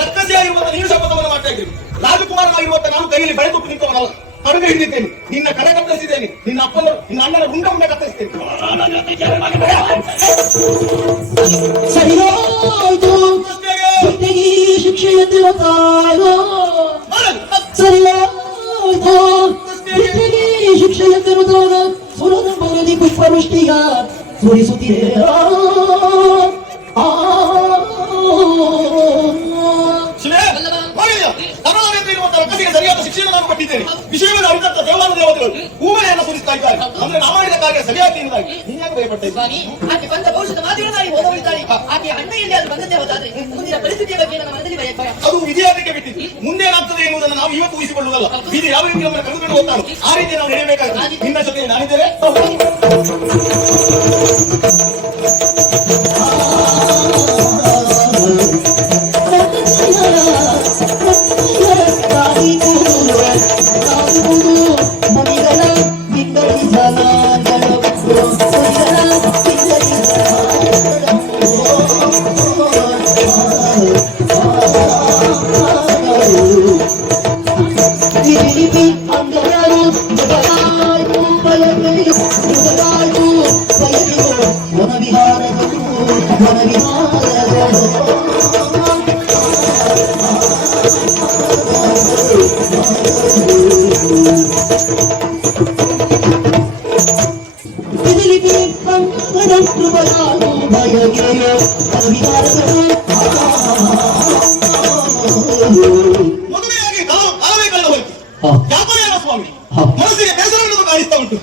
ರಕ್ಕಸಿಯಾಗಿರುವಂತ ನೀನು ಶಪಥವನ್ನು ಮಾಡ್ತಾ ಇದ್ದೀರಿ. ರಾಜಕುಮಾರನಾಗಿರುವಂತ ನಾನು ಕೈಯಲ್ಲಿ ಬಳೆ ಕೊಟ್ಟು ನಿಂತವನಲ್ಲ, ಕಡುಗೆ ಹಿಡಿದಿದ್ದೇನೆ. ನಿನ್ನ ಕಡೆ ಕತ್ತರಿಸಿದ್ದೇನೆ, ನಿನ್ನ ಅಣ್ಣನ ರುಂಡ ಮುಂಡೆ ಕತ್ತರಿಸಿದ್ದೇನೆ. ಸರಿಯಾಯ್ತು ಜೊತೆಗೆ ಶಿಕ್ಷೆಯಂತಿರುವ ಕಾಲು ಸರಿಯಾಯ್ತು ಜೊತೆಗೆ ಶಿಕ್ಷೆಯಂತಿರುವುದರ ಸುರದ ಮರದಿ ಪುಷ್ಪವೃಷ್ಟಿಯ ಸುರಿಸುತ್ತಿದೆ. ಸರಿಯಾದ ಶಿಕ್ಷೆಯನ್ನು ನಾನು ಕೊಟ್ಟಿದ್ದೇನೆ. ವಿಷಯವನ್ನು ಅರಿತಂತ ದೇವಾನ ದೇವತೆಗಳು ಹೂಮಳೆಯನ್ನು ಸುರಿಸ್ತಾ ಇದ್ದಾರೆ. ಅಂದ್ರೆ ನಾವು ಮಾಡಿದ ಕಾರ್ಯ ಸರಿಯಾಗಿ ಎಂಬುದಾಗಿ ನೀನ್ಯಾಕೆ ಭಯಪಡ್ತಾ ಸ್ವಾಮಿ, ಆಕೆ ಬಂದ ಭವಿಷ್ಯದ ಮಾತುಗಳನ್ನಾಗಿ ಓದೋಳಿದ್ದಾಳೆ. ಆಕೆ ಅಣ್ಣ ಎಲ್ಲಿ ಅದು ಬಂದದ್ದೇ ಹೋದಾದ್ರೆ ಮುಂದಿನ ಪರಿಸ್ಥಿತಿಯ ಬಗ್ಗೆ ನನ್ನ ಮನದಲ್ಲಿ ಭಯ. ಅದು ವಿಧಿಯಾಗಕ್ಕೆ ಬಿಟ್ಟಿದ್ದು. ಮುಂದೇನಾಗ್ತದೆ ಎನ್ನುವುದನ್ನು ನಾವು ಇವತ್ತು ಊಹಿಸಿಕೊಳ್ಳುವುದಲ್ಲ. ಇದು ಯಾವ ರೀತಿ ನಮ್ಮನ್ನು ಕರೆದುಕೊಂಡು ಹೋಗ್ತಾನೋ ಆ ರೀತಿ ನಾವು ನಡೆಯಬೇಕಾಗುತ್ತೆ. ನಿನ್ನ ಜೊತೆ ನಾನಿದ್ದೇನೆ. ಮದುವೆಯಾಗಿ ಕಾಲವೇ ಕಳೆದು ಹೋಯ್ತು. ಯಾಕೋ ಸ್ವಾಮಿ, ಮನಸ್ಸಿಗೆ ಬೇಸರವನ್ನು ಕಾಣಿಸ್ತಾ ಉಂಟು.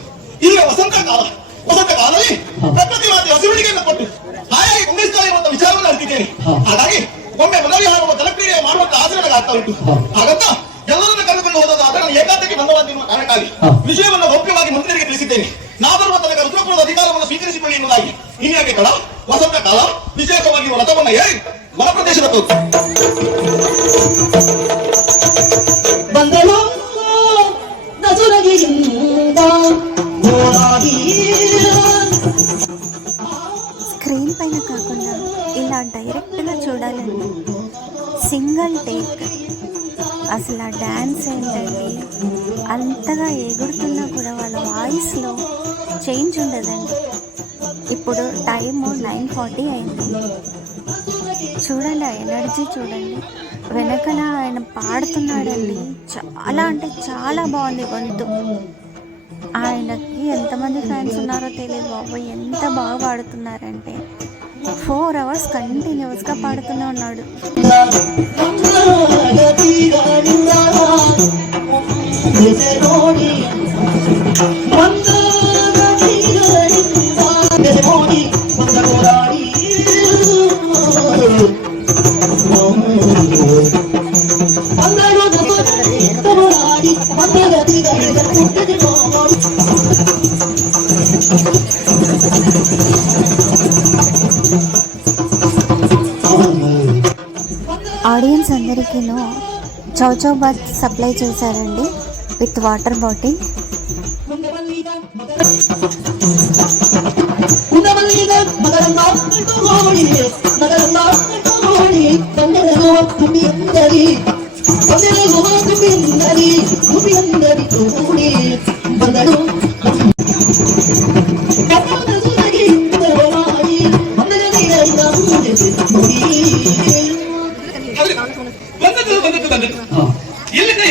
ಈಗ ವಸಂತ ಕಾಲ. ವಸಂತ ಕಾಲದಲ್ಲಿ ಪ್ರಕೃತಿ ಮಾತೆ ಹಸಿರುಳಿಗೆಯನ್ನು ಕೊಟ್ಟು ಹಾಯಾಗಿ ಕುಂಡಿಸ್ತಾ ಇರುವಂತ ವಿಚಾರವನ್ನು ಅರಿತಿದ್ದೇನೆ. ಹಾಗಾಗಿ ಒಮ್ಮೆ ಮನವಿ ಹಾರುವ ಜಲಕ್ರೀಡೆ ಮಾಡುವಂತ ಆಚರಣೆ ಆಗ್ತಾ ಉಂಟು. ಹಾಗಂತ ಎಲ್ಲರನ್ನು ಕರೆದುಕೊಂಡು ಹೋದಾದ್ರೆ ನಾನು ಏಕಾಂತಕ್ಕೆ ಬಂದವಾದ ಕಾರಣಕ್ಕಾಗಿ ವಿಷಯವನ್ನು ಗೌಪ್ಯವಾಗಿ ಮಂತ್ರಿಗಳಿಗೆ ತಿಳಿಸಿದ್ದೇನೆ. ನಾ ಬರುವ ತನಕ ರುದ್ರಪುರದ ಅಧಿಕಾರವನ್ನು ಸ್ವೀಕರಿಸಿಕೊಳ್ಳಿ ಎನ್ನುವುದಾಗಿ. ಇನ್ಯಾಕೆ ಕಾಲ ವಸಂತ ಕಾಲ ವಿಶೇಷವಾಗಿ ರಥವನ್ನು ಏರಿ ವನ ಪ್ರದೇಶದ ಬಂದಳು ನಸುರಗಿಯಿಂದ స్క్రీన్ పైన కాకుండా ఇలా డైరెక్ట్గా చూడాలండి. Single take. అసలు ఆ డ్యాన్స్ ఏంటండి, అంతగా ఎగురుతున్నా కూడా వాళ్ళ వాయిస్లో చేంజ్ ఉండదండి. ఇప్పుడు టైము 9:40 అయింది. చూడండి ఆ ఎనర్జీ చూడండి. వెనకల ఆయన పాడుతున్నాడండి. చాలా అంటే చాలా బాగుంది గొంతు. ఆయనకి ఎంతమంది ఫ్యాన్స్ ఉన్నారో తెలియదు బాబు. ఎంత బాగా పాడుతున్నారంటే 4 hours కంటిన్యూస్గా పాడుతూనే ఉన్నాడు. ఆడియన్స్ అందరికీను చౌచౌ బాత్ సప్లై చేశారండి విత్ వాటర్ బాటిల్.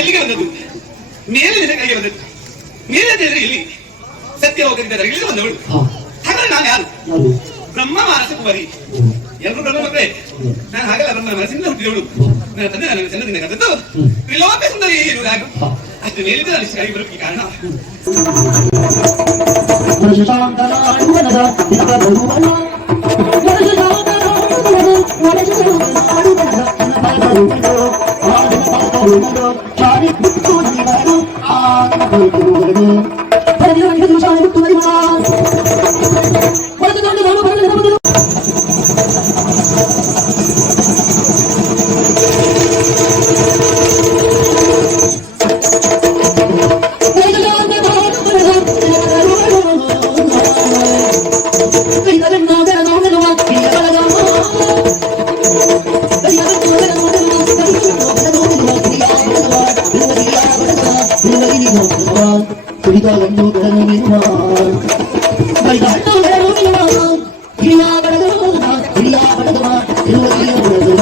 ಎಲ್ಲಿಗೆ ಬಂದದ್ದು? ಮೇಲೆ ಕೈಗೆ ಬಂದದ್ದು. ಮೇಲೆ ಇಲ್ಲಿ ಸತ್ಯ ಹೋಗದಿದ್ದರೆ ಇಲ್ಲಿ ಬಂದವಳು. ಹಾಗಾದ್ರೆ ನಾನು ಯಾರು? ಬ್ರಹ್ಮ ಮಾನಸ ಕುಮಾರಿ. ಎಲ್ಲರೂ ಬ್ರಹ್ಮ ಮಕ್ಕಳೇ. ನಾನು ಹಾಗಲ್ಲ, ಬ್ರಹ್ಮ ಮನಸ್ಸಿಂದ ಹುಟ್ಟಿದವಳು. ನನ್ನ ತಂದೆ ನನಗೆ ಚೆನ್ನದಿಂದ ಕರೆದದ್ದು ತ್ರಿಲೋಕ ಸುಂದರಿ ಇರುವುದಾಗಿ. ಅಷ್ಟು ಮೇಲಿದ್ದು ನಾನು ಇಷ್ಟಾಗಿ ಬರೋಕ್ಕೆ ಕಾರಣ ಚಾರಿ ಗಂಡು ಬೆಳಗುವಿರುವ ಗಂಡು ಬೆಳಗುವಿರುವ ಹಿರಿಯ ಬೆಳಗುವ ಹಿರಿಯ ಬೆಳಗುವ ಇರುವರಿಯ ಬೆಳಗುವ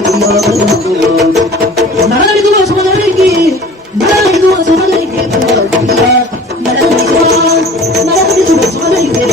ಇರುವರಿಯ ಬೆಳಗುವ ನಡೆದುವ ಸೋದರಿಗೆ ನಡೆದುವ ಸೋದರಿಗೆ ನಡೆದುವ ಸೋದರಿಗೆ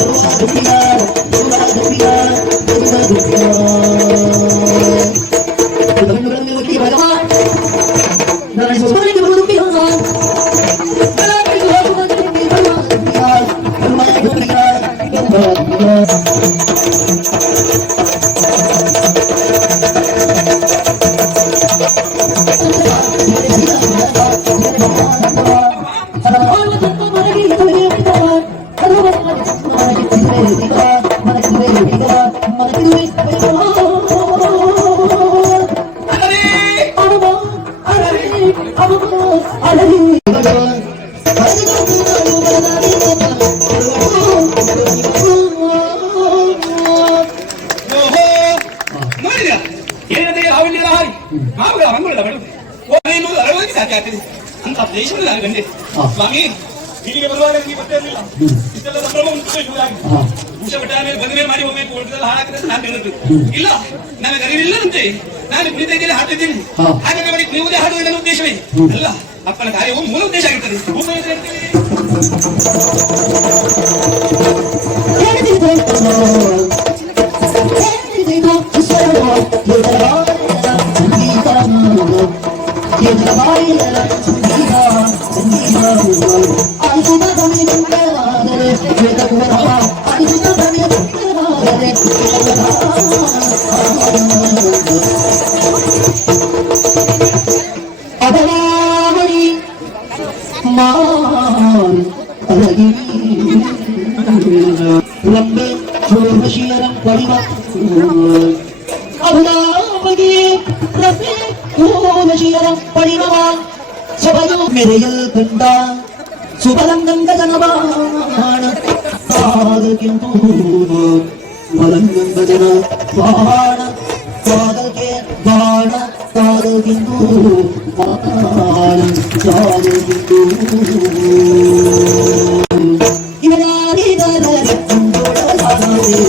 ನೋಡಿದ್ಯಾ ಏನಂದ್ರೆ ರಾವಿಲ್ಲ ಹಾರಿ ಮಾವುಗಳ ಮಂಗಳ ಬರುವುದು ಓನೇನು ಅರವತ್ತು ಸಾಧ್ಯ ಆಗ್ತದೆ ಅಂತ ದೇಶದಲ್ಲಿ ನಾನು ಬಂದೆ ಸ್ವಾಮಿ ಇಲ್ಲಿಗೆ ಬರುವಾಗ ನನಗೆ ಗೊತ್ತೇ ಇರಲಿಲ್ಲ ಇಷ್ಟೆಲ್ಲ ಸಂಭ್ರಮ ಭೂಷ ಬೆಟ್ಟ ಮೇಲೆ ಬಂದ ಮೇಲೆ ಮಾಡಿ ಹೋಗ್ಬೇಕು ಊಟದಲ್ಲಿ ಹಾಳಾಗ್ತದೆ ನಾನು ಹೇಳಿದ್ದು ಇಲ್ಲ ನನಗೆ ಅರಿವಿಲ್ಲದಂತೆ ನಾನು ಕುಣಿತ ಇದ್ದೇನೆ ಹಾಡ್ತಿದ್ದೇನೆ ಹಾಗಾಗಿ ಮಾಡಿ ಕುಣಿಯುವುದೇ ಹಾಡುವುದು ನನ್ನ ಉದ್ದೇಶವೇ ಅಲ್ಲ ಅಪ್ಪನ ಕಾರ್ಯವು ಮೂಲ ಉದ್ದೇಶ ಆಗಿರ್ತದೆ मेरेयल कंडा सुबलंगंग जनबाण किंतु बलंगंग जन बाण पागल के बाण पागल किंतु बाण पागल किंतु इवनारी दररे कुंडोड़ सारे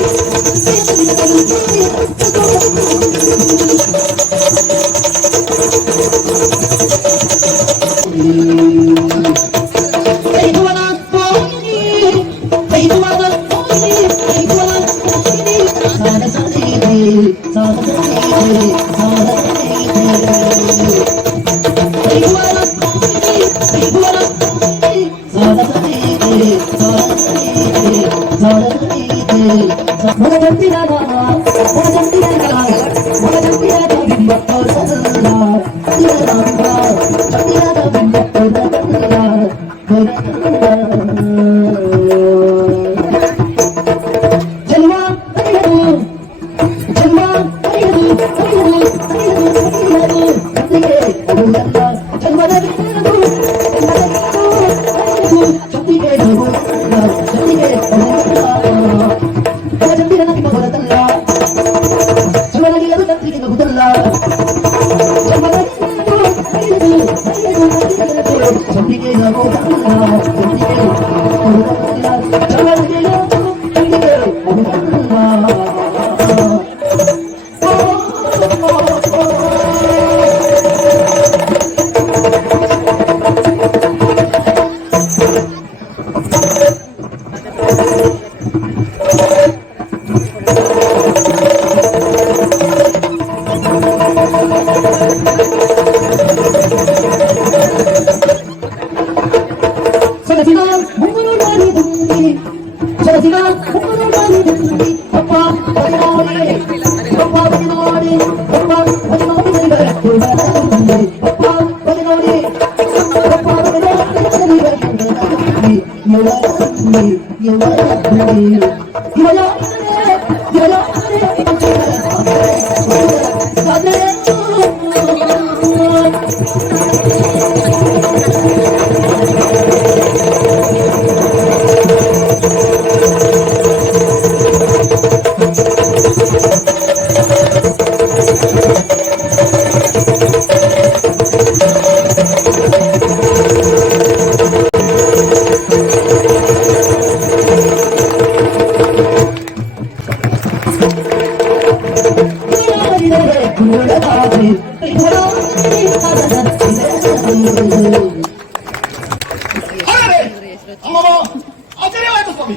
ಆಶ್ಚರ್ಯವಾಯಿತು ಸ್ವಾಮಿ.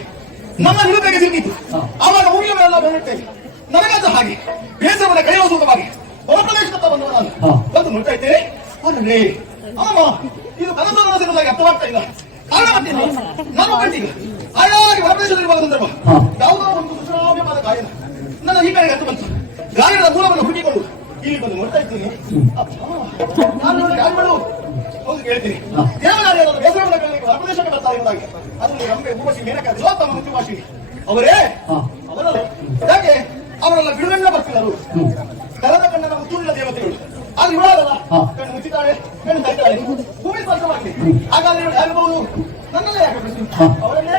ನಮ್ಮ ಹಿಡಿತೆಗೆ ಸಿಕ್ಕಿತು. ಆವಾಗ ಮುಗಿಲುಗಳೆಲ್ಲ ಬೆನ್ನಟ್ಟೆ. ನನಗಂತ ಹಾಗೆ ಬೇಸರವನ್ನು ಕಳೆಯುವ ಸೂಕ್ತವಾಗಿ ಹೊರಪ್ರದೇಶದತ್ತ ಬಂದು ನಾನು ಬಂದು ನೋಡ್ತಾ ಇದ್ದೇನೆ. ಆದರೆ ಅಮ್ಮ ಇದು ಕನಸು ನನಸಿರುವುದಾಗಿ ಅರ್ಥವಾಗ್ತಾ ಇಲ್ಲ. ಕಾರಣ ಮತ್ತೇನು? ನಮ್ಮ ಕಣ್ಣಿಗೆ ಆಯಾಗಿ ಹೊರಪ್ರದೇಶದಲ್ಲಿರುವ ಸಂದರ್ಭ ಯಾವುದೋ ಒಂದು ಸುಶ್ರಾವ್ಯವಾದ ಗಾಯನ ನನ್ನ ಈ ಕಡೆಗೆ ಹತ್ತು ಬಂತು. ಗಾಯನದ ಮೂಲವನ್ನು ಹುಡುಕಿಕೊಂಡು ಇಲ್ಲಿ ಬಂದು ನೋಡ್ತಾ ಇದ್ದೀನಿ. ನಾನು ಯಾರು ಹೌದು ಕೇಳ್ತೀನಿ. ದೇವನಾರಿಯರ ಬೇಸರವನ್ನು ಕಳೆಯಲಿಕ್ಕೆ ಹೊರಪ್ರದೇಶಕ್ಕೆ ಬರ್ತಾ ಇರುವುದಾಗಿ ಅದನ್ನು ರಂಬೆ ಊರ್ವಶಿ ಮೇನಕ ವಿಲೋತ್ತಮ ಮುಖ್ಯವಾಸಿ ಅವರೇ ಅವರಲ್ಲ ಯಾಕೆ ಅವರೆಲ್ಲ ಬಿಡುಗಣ್ಣ ಬರ್ತಿದ್ದರು. ಕರದ ಕಣ್ಣನ ಮುಚ್ಚುಳ್ಳ ದೇವತೆಗಳು ಆದ್ರೆ ಇವಳಲ್ಲ ಕಣ್ಣು ಮುಚ್ಚಿದ್ದಾಳೆ, ಕಣ್ಣು ತೈತಾಳೆ, ಭೂಮಿ ಸ್ಪರ್ಶವಾಗಿದೆ. ಹಾಗಾದ್ರೆ ಇವಳು ಯಾರಿರಬಹುದು? ನನ್ನಲ್ಲೇ ಯಾಕೆ ಪ್ರಶ್ನೆ? ಅವರನ್ನೇ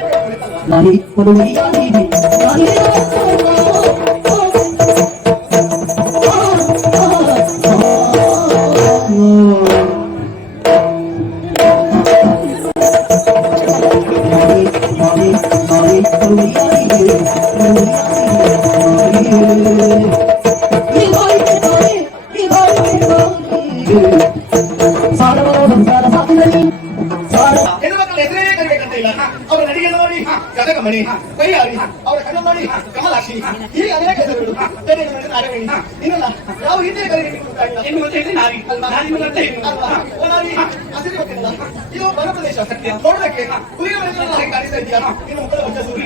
ಹೆಣ್ಣುಮಕ್ಕಳ ಹೆಸರೇ ಕರಿಬೇಕಂತ ಇಲ್ಲ. ಅವರ ನಡಿಗೆ ನೋಡಿ ಕನಕಮಣಿ, ಕೈಯಾರಿ, ಅವರ ಕಣ್ಣ ನೋಡಿ ಕಮಲಾಕ್ಷಿ, ಹೀಗೆ ಅನೇಕ ಹೆಸರುಗಳು. ನಾರಾಯಣಿ ಇನ್ನಲ್ಲ ಯಾವ ಹಿಂದೆ ಕರೀಬೇಕು ಇದು ಬರಪ್ರದೇಶ ನೋಡೋದಕ್ಕೆ ಕುರಿಯ ಮನೆಗಳನ್ನು ಹಾಗೆ ಕಾಣಿಸ್ತಾ ಇದೆಯಾ? ಇನ್ನು ಮುಖದ ಹೊಚ್ಚಸೂರಿ,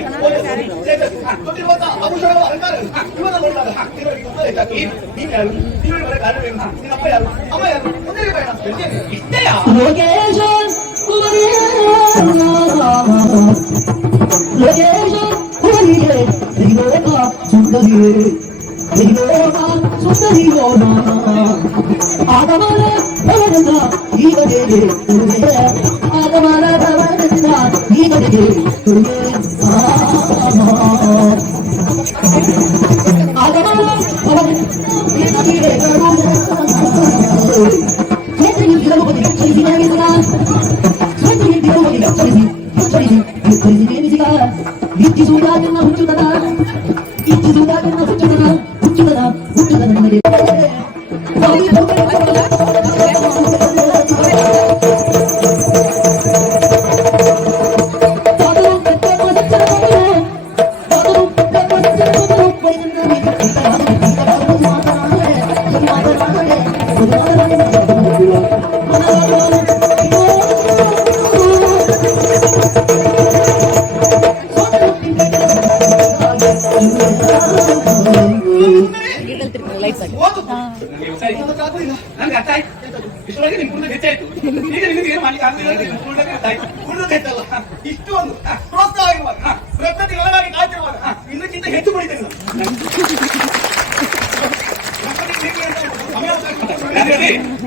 ಗೊತ್ತಿರುವಂತ ಆಭೂಷಣಗಳ ಅಲಂಕಾರ ಇವನ್ನ ನೋಡಿದಾಗ ಇವರಿಗೆ ತುಂಬ ಹೆಚ್ಚಾಗಿ ನೀನು ಯಾರು, ನೀವು ಇವರ ಕಾರಣವೇನು, ನಿನ್ನಪ್ಪ ಯಾರು, ಅಮ್ಮ ಯಾರು, ಮುಂದೆ ಬೇಡ ಇಷ್ಟೇಯಾ? ನಂಗೆ ಅರ್ಥ ಆಯ್ತು. ಇಷ್ಟೊಳಗೆ ನಿಮ್ ಕುಂದ ಹೆಚ್ಚಾಯ್ತು. ಈಗ ನಿಮಗೆ ಏನು ಮಾಡ್ಲಿಕ್ಕೆ ಆಗ್ಲಿಲ್ಲ. ಇಷ್ಟು ಒಂದು ಪ್ರೋತ್ಸಾಹ ಇರುವಾಗ ಪ್ರಕೃತಿ ನನಗಾಗಿ ಕಾಯ್ತಿರುವಾಗ ಇನ್ನಕ್ಕಿಂತ ಹೆಚ್ಚು ಕುಡಿತೇನೆ.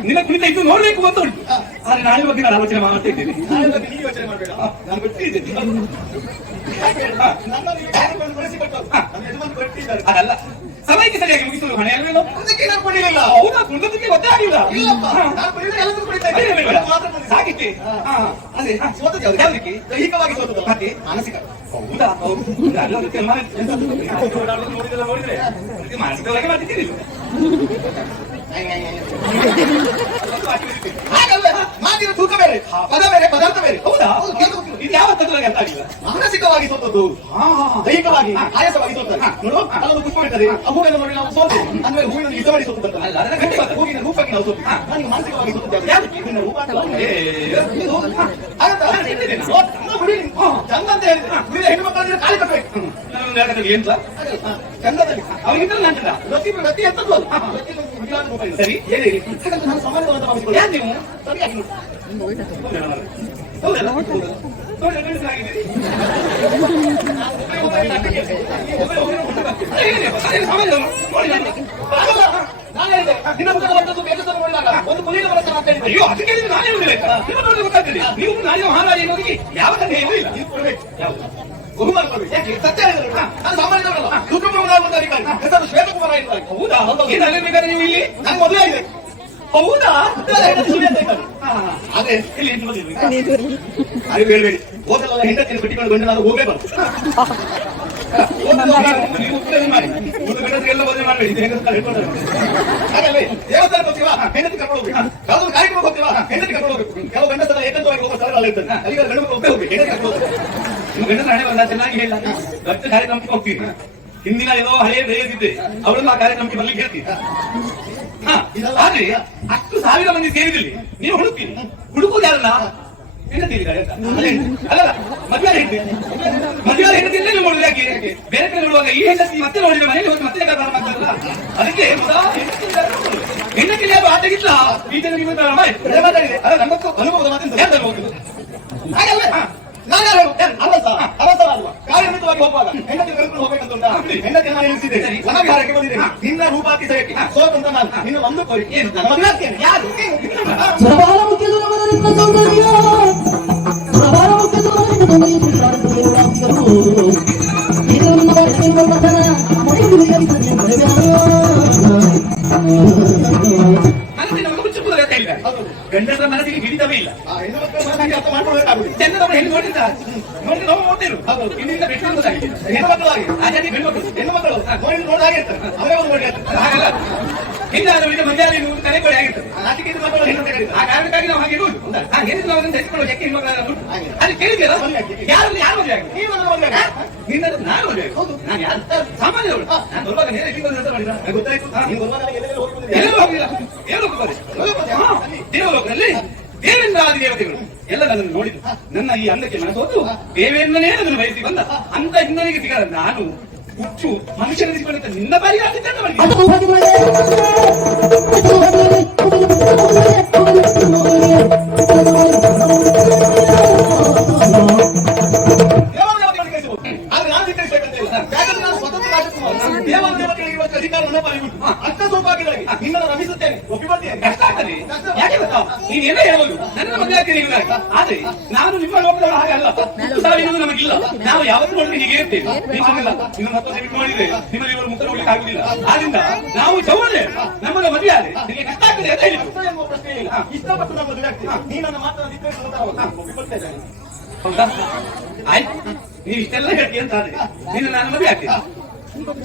ನಿನ್ನ ಕುರಿತ ಇದು ನೋಡ್ಬೇಕು ಅಂತ ಉಂಟು. ಆದ್ರೆ ನಾಳೆ ಬಗ್ಗೆ ನಾನು ಆಲೋಚನೆ ಮಾಡ್ತಾ ಇದ್ದೇನೆ. ನಾಳೆ ಬಗ್ಗೆ ನೀವು ಯೋಚನೆ ಮಾಡಬೇಡ, ನಾನು ಬಿಟ್ಟಿದ್ದೇನೆ. ಅದಲ್ಲ ಸಮಯಕ್ಕೆ ಸರಿಯಾಗಿ ಮುಗಿಸಲು ಹಣೆ ಅಲ್ವೇನೋ ಅದಕ್ಕೆ ನಾನು ಕೊಡಲಿಲ್ಲ. ಹೌದಾ? ಕುಂದಕ್ಕೆ ಗೊತ್ತಾಗಿಲ್ಲ. ಇಲ್ಲಪ್ಪ, ನಾನು ಕುಡಿದ್ರೆ ಎಲ್ಲದೂ ಕುಡಿತಾ ಇದ್ದೇನೆ. ಸಾಕಿತ್ತೆ. ಅದೇ ಸೋತದ್ದು ಯಾವ್ದು? ಯಾವ್ದಕ್ಕೆ? ದೈಹಿಕವಾಗಿ ಸೋತದ್ದು ಮತ್ತೆ ಮಾನಸಿಕ. ಹೌದಾ? ನೋಡಿದ್ರೆ ಮಾನಸಿಕವಾಗಿ ಮಾಡ್ತಿದ್ದೀರಿ. ಹಾಗಲ್ಲ, ಮಾತಿನ ತೂಕ ಬೇರೆ, ಪದ ಬೇರೆ, ಪದಾರ್ಥ ಬೇರೆ. ಹೌದಾ? ಇದು ಯಾವ ತತ್ವವಾಗಿ ಅರ್ಥ ಆಗಿಲ್ಲ. ಮಾನಸಿಕವಾಗಿ ಸೋತದ್ದು, ದೈಹಿಕವಾಗಿ ಆಯಾಸವಾಗಿ ಸೋತದ್ದು. ನೋಡು, ಅಲ್ಲೊಂದು ಪುಷ್ಪ ಇರ್ತದೆ, ಆ ಹೂವನ್ನು ನೋಡಿ ನಾವು ಸೋತು ಅಂದ್ರೆ ಹೂವಿನ ಇಷ್ಟ ಮಾಡಿ ಸೋತದ್ದು ಅಲ್ಲ, ಅದನ್ನ ಗಟ್ಟಿವಾದ ಹೂವಿನ ರೂಪಕ್ಕೆ ನಾವು ಸೋತು. ನನಗೆ ಮಾನಸಿಕವಾಗಿ ಸೋತದ್ದು ಯಾವ್ದಕ್ಕೆ? ನಿನ್ನ ರೂಪ ಚಂದ ಅಂತ ಹೇಳಿದ್ರೆ ಉಳಿದ ಹೆಣ್ಣು ಮಕ್ಕಳಿಗೆ ಕಾಲಿ ಕಟ್ಟಬೇಕು. ಏನ್ ಸರ್ ಚಂದದಲ್ಲಿ ಅವ್ರಿಗಿಂತ ನಂತರ ವ್ಯಕ್ತಿ ಎಂತದ್ದು ಅದು ಸರಿ ಹೇಳಿ. ಹಾಗಂತ ನಾನು ಸಮಾನವಾದ ಭಾವಿಸಿಕೊಳ್ಳಿ. ಯಾರು ನೀವು? ಸರಿಯಾಗಿ ಹೌದಲ್ಲ? ನಾನು ಹೇಳಿದೆ ನಿನ್ನ ಮುಖದ ಬಂದದ್ದು ಬೇಕನ್ನು ನೋಡಿದಾಗ ಒಂದು ಕುಲೀನ ಬರತ್ತೆ ಅಂತ ಹೇಳಿದೆ. ಅಯ್ಯೋ ಅದಕ್ಕೆ ನಾನೇ ಹೇಳಿದೆ. ನಿಮ್ಮ ನೋಡಿದ್ರೆ ಗೊತ್ತಾಗ್ತದೆ. ನೀವು ನಾಳೆ ಮಹಾರಾಜ ಎನ್ನುವುದಕ್ಕೆ ಯಾವ ಸಂದೇಹವೂ ಇಲ್ಲ. ಇದು ಕೊಡ್ಬೇಕು. ಯಾವುದು ಬಹುಮಾನ ಕೊಡ್ಬೇಕು. ಯಾಕೆ ಸತ್ಯ ಹೇಳಿದ್ರು ನಾನು ಸಾಮಾನ್ಯದವರಲ್ಲ. ರುದ್ರಪ್ರಭುನಾಥ ಅಧಿಕಾರಿ ಹೆಸರು ಶ್ವೇತಕುಮಾರ ಇದ್ದಾರೆ. ಹೌದಾ? ಏನು ಅಲ್ಲಿರ್ಬೇಕಾದ್ರೆ ನೀವು ಇಲ್ಲಿ? ನಂಗೆ ಮದುವೆ ಆಗಿದೆ. ಹೌದಾ? ಅದೇ ಇಲ್ಲಿ ಅರಿವು ಹೇಳ್ಬೇಡಿ. ಹೋಗಲ್ಲ ಹೆಂಡತಿಯನ್ನು ಬಿಟ್ಟಿಕೊಂಡು ಬಂದು ನಾನು ಹೋಗಲೇಬಾರ್ದು. ನೀವು ಮಾಡಿ ಒಂದು ಗಂಡಸರಿಗೆಲ್ಲ ಮದುವೆ ಮಾಡಬೇಡಿ. ಹಾಗಲ್ಲೇ ದೇವಸ್ಥಾನಕ್ಕೆ ಹೋಗ್ತೀವಾ ಹೆಂಡತಿ ಕರ್ಕೊಂಡು ಹೋಗ್ಬೇಕು. ಯಾವುದೊಂದು ಕಾರ್ಯಕ್ರಮ ಹೋಗ್ತೀವಾ ಹೆಂಡತಿ ಕರ್ಕೊಂಡು ಹೋಗ್ಬೇಕು. ಕೆಲವು ಗಂಡಸರ ಏಕಂತವಾಗಿ ಹೋಗೋ ಸ್ಥಳಗಳು ಇರ್ತದೆ. ಅಲ್ಲಿಗೆ ಗಂಡು ಮಕ್ಕಳು ಒಬ್ಬೇ ಹೋಗ್ಬೇಕು, ಹೆಂಡತಿ ಕರ್ಕೊಂಡು ಹೋಗ್ಬೇಕು. ಗಂಡನ ಹಣೆ ಬರಲ್ಲ ಚೆನ್ನಾಗಿ ಹೇಳ ದೊಡ್ಡ ಕಾರ್ಯಕ್ರಮಕ್ಕೆ ಹೋಗ್ತೀನಿ ಹಿಂದಿನ ಏನೋ ಹಳೆಯ ಬೇಯಿದ್ದೆ ಅವಳನ್ನು ಆ ಕಾರ್ಯಕ್ರಮಕ್ಕೆ ಬರ್ಲಿಕ್ಕೆ ಹೇಳ್ತೀನಿ ಆದ್ರೆ ಅಷ್ಟು ಸಾವಿರ ಮಂದಿ ಸೇರಿದಲ್ಲಿ ನೀವು ಹುಡುಕ್ತೀನಿ ಹುಡುಕುದು ಯಾರನ್ನ ಹೆಂಡತಿದ್ದಾರೆ ಅಲ್ಲ ಮದುವೆ ಹೆಂಡತಿ ಮದುವೆ ಹೆಂಡತಿಯಲ್ಲೇ ನೀವು ನೋಡಿದ್ರೆ ಯಾಕೆ ಬೇರೆ ಕಡೆ ನೋಡುವಾಗ ಈ ಹೆಂಡತಿ ಮತ್ತೆ ನೋಡಿದ್ರೆ ಮನೆಯಲ್ಲಿ ಹೋಗಿ ಮತ್ತೆ ಆಗ್ತಾರಲ್ಲ ಅದಕ್ಕೆ ಹೆಂಡತಿ ಯಾರು ಆಟಗಿಲ್ಲ ಈ ಜನ ನೀವು ಮಾತಾಡಿದೆ ಅಲ್ಲ ನಮ್ಮಕ್ಕೂ ಅನುಭವದ ಮಾತಿಂದ ಹೋಗುದು ಹಾಗಲ್ವೇ ಅವಸರ ಅಲ್ವಾ ಕಾರ್ಯನಿಮಿತ್ತವಾಗಿ ಹೋಗುವಾಗ ಹೆಂಡತಿ ಕರ್ಕೊಂಡು ಹೋಗ್ಬೇಕಂತ ಉಂಟಾ ಹೆಂಡತಿ ನಾನು ನಿಲ್ಲಿಸಿದ್ದೇನೆ ವನವಿಹಾರಕ್ಕೆ ಬಂದಿದ್ದೇನೆ ನಿನ್ನ ರೂಪಾತಿಸಯಕ್ಕೆ ಸೋತಂತ ನಾನು ನಿನ್ನ ಒಂದು ಕೋರಿಕೆ ಏನು ನನ್ನ ಮದುವೆ ಆಗ್ತೇನೆ ಯಾರು ಸುರಭಾರ ಮುಖ್ಯ ದುರಮದರಿತ ಸೌಂದರ್ಯ ಸುರಭಾರ ಮುಖ್ಯ ದುರಮದರಿತ ಸೌಂದರ್ಯ ಇದು ನನ್ನ ವರ್ಷ ಮತನ ಮನಸ್ಸಿನ ಮುಚ್ಚು ಕೂಡ ಇಲ್ಲ ಗಂಡನ ಮನಸ್ಸಿಗೆ ಹಿಡಿತವೇ ಇಲ್ಲ ಹೆಣ್ಣು ಮಕ್ಕಳ ಮನಸ್ಸಿಗೆ ಅರ್ಥ ಮಾಡ್ಕೊಳ್ಬೇಕಾಗುದು ಚಂದ್ರದವರು ಹೆಣ್ಣು ನೋಡಿದ್ದಾರೆ ನೋಡಿ ನಾವು ನೋಡ್ತೇವೆ ಇನ್ನಿಂದ ಬೆಟ್ಟು ಗೊತ್ತಾಗಿದೆ ಹೆಣ್ಣು ಮಕ್ಕಳಾಗಿ ಹಾಗಾಗಿ ಹೆಣ್ಮಕ್ಳು ಹೆಣ್ಣು ಮಕ್ಕಳು ನೋಡಿ ನೋಡ ಹಾಗೆ ಇರ್ತಾರೆ ಅವರೇ ಒಂದು ನೋಡಿ ಇರ್ತಾರೆ ಹಾಗಲ್ಲ ಹಿಂದಾದವರಿಗೆ ಮಧ್ಯಾಹ್ನ ನೀವು ತಲೆ ಕೊಡಿ ಆಗಿರ್ತದೆ ನಾಚಿಕೆ ಮಕ್ಕಳು ಹೆಣ್ಣು ಕರೀತಾರೆ ಆ ಕಾರಣಕ್ಕಾಗಿ ನಾವು ಹಾಗೆ ಇಡುವುದು ಆ ಹೇಳಿದ್ರೆ ನಾವು ಅದನ್ನು ತೆಗೆದುಕೊಳ್ಳೋ ಯಾಕೆ ಹೆಣ್ಮಕ್ಳು ಅಲ್ಲಿ ಕೇಳಿದ್ಯಲ್ಲ ಯಾರು ಯಾರು ಮದುವೆ ಆಗಿದೆ ನೀವು ನನ್ನ ಮದುವೆ ನಿನ್ನ ನಾನು ಮದುವೆ ಹೌದು ನಾನು ಯಾರು ಸಾಮಾನ್ಯದವಳು ನಾನು ಬರುವಾಗ ನೇರ ಶ್ರೀಮಂತ ಹೆಸರು ಮಾಡಿದ ಗೊತ್ತಾಯ್ತು ನೀವು ಬರುವಾಗ ಎಲ್ಲೆಲ್ಲ ಹೋಗಿ ಬಂದಿದ್ದೀರಿ ಎಲ್ಲರೂ ಹೋಗಿಲ್ಲ ದೇವಲೋಕದಲ್ಲಿ ದೇವಲೋಕದಲ್ಲಿ ದೇವೇಂದ್ರಾದಿ ದೇವತೆಗಳು ಎಲ್ಲ ನನ್ನನ್ನು ನೋಡಿದ್ರು ನನ್ನ ಈ ಅಂದಕ್ಕೆ ಮನಸ್ಸೋದು ದೇವೇಂದ್ರನೇ ನನ್ನನ್ನು ಬಯಸಿ ಬಂದ ಅಂತ ಇನ್ನೊಂದಿಗೆ ಸಿಗಲ್ಲ ನಾನು ಹುಚ್ಚು ಮನುಷ್ಯನಿಸಿಕೊಳ್ಳುತ್ತ ನಿನ್ನ ಬಾರಿ ಆಗ್ತಿದ್ದ ಆದ್ರೆ ನಾನು ಧಿಕ್ಕರಿಸಬೇಕಂತ ಇಲ್ಲ ಯಾಕಂದ್ರೆ ನಾನು ಸ್ವತಂತ್ರ ರಾಜಕುಮಾರ ದೇವತೆಗಳಿಗೆ ಇವತ್ತು ಅಧಿಕಾರ ನನ್ನ ಪಾಲಿಗೆ ಉಂಟು ಅಷ್ಟ ಸೌಭಾಗ್ಯವಾಗಿ ನಿನ್ನನ್ನು ರಮಿಸುತ್ತೇನೆ ಒಪ್ಪಿ ಬರ್ತೇನೆ ಕಷ್ಟ ಆಗ್ತದೆ ಯಾಕೆ ಗೊತ್ತಾ ನೀನೇನೇ ಹೇಳ್ಬೋದು ನನ್ನ ಮದುವೆ ಆಗ್ತೀನಿ ಆದ್ರೆ ನಾನು ನಿಮ್ಮ ಲೋಕದವರ ಹಾಗೆ ಅಲ್ಲ ಹುಟ್ಟು ಸಾವಿರುವುದು ನಮಗಿಲ್ಲ ನಾವು ಯಾವತ್ತೂ ನೋಡಿದ್ರೆ ಹೀಗೆ ಇರ್ತೇವೆ ನಿಮ್ಮಲ್ಲ ನಿಮ್ಮ ಮತ್ತೊಂದು ಬಿಟ್ಟು ಮಾಡಿದ್ರೆ ನಿಮ್ಮಲ್ಲಿ ಇವರು ಮುಖ ನೋಡ್ಲಿಕ್ಕೆ ಆಗುದಿಲ್ಲ ಆದ್ರಿಂದ ನಾವು ಚೌರೇ ನಮ್ಮನ್ನು ಮದುವೆ ಆದ್ರೆ ನಿಮಗೆ ಕಷ್ಟ ಆಗ್ತದೆ ಅಂತ ಹೇಳಿದ್ರು ಕಷ್ಟ ಎನ್ನುವ ಪ್ರಶ್ನೆ ಇಲ್ಲ ಇಷ್ಟಪಟ್ಟು ನಾನು ಮದುವೆ ಆಗ್ತೀನಿ ನೀ ನನ್ನ ಮಾತನ್ನು ಧಿಕ್ಕರಿಸುವಂತ ಒಪ್ಪಿ ಬರ್ತೇನೆ ಹೌದಾ ಆಯ್ತು ನೀವು ಇಷ್ಟೆಲ್ಲ ಹೇಳ್ತೀಯ ಅಂತ ಆದ್ರೆ ನಿನ್ನ ನಾನು ಮದುವೆ ಆಗ್ತೀನಿ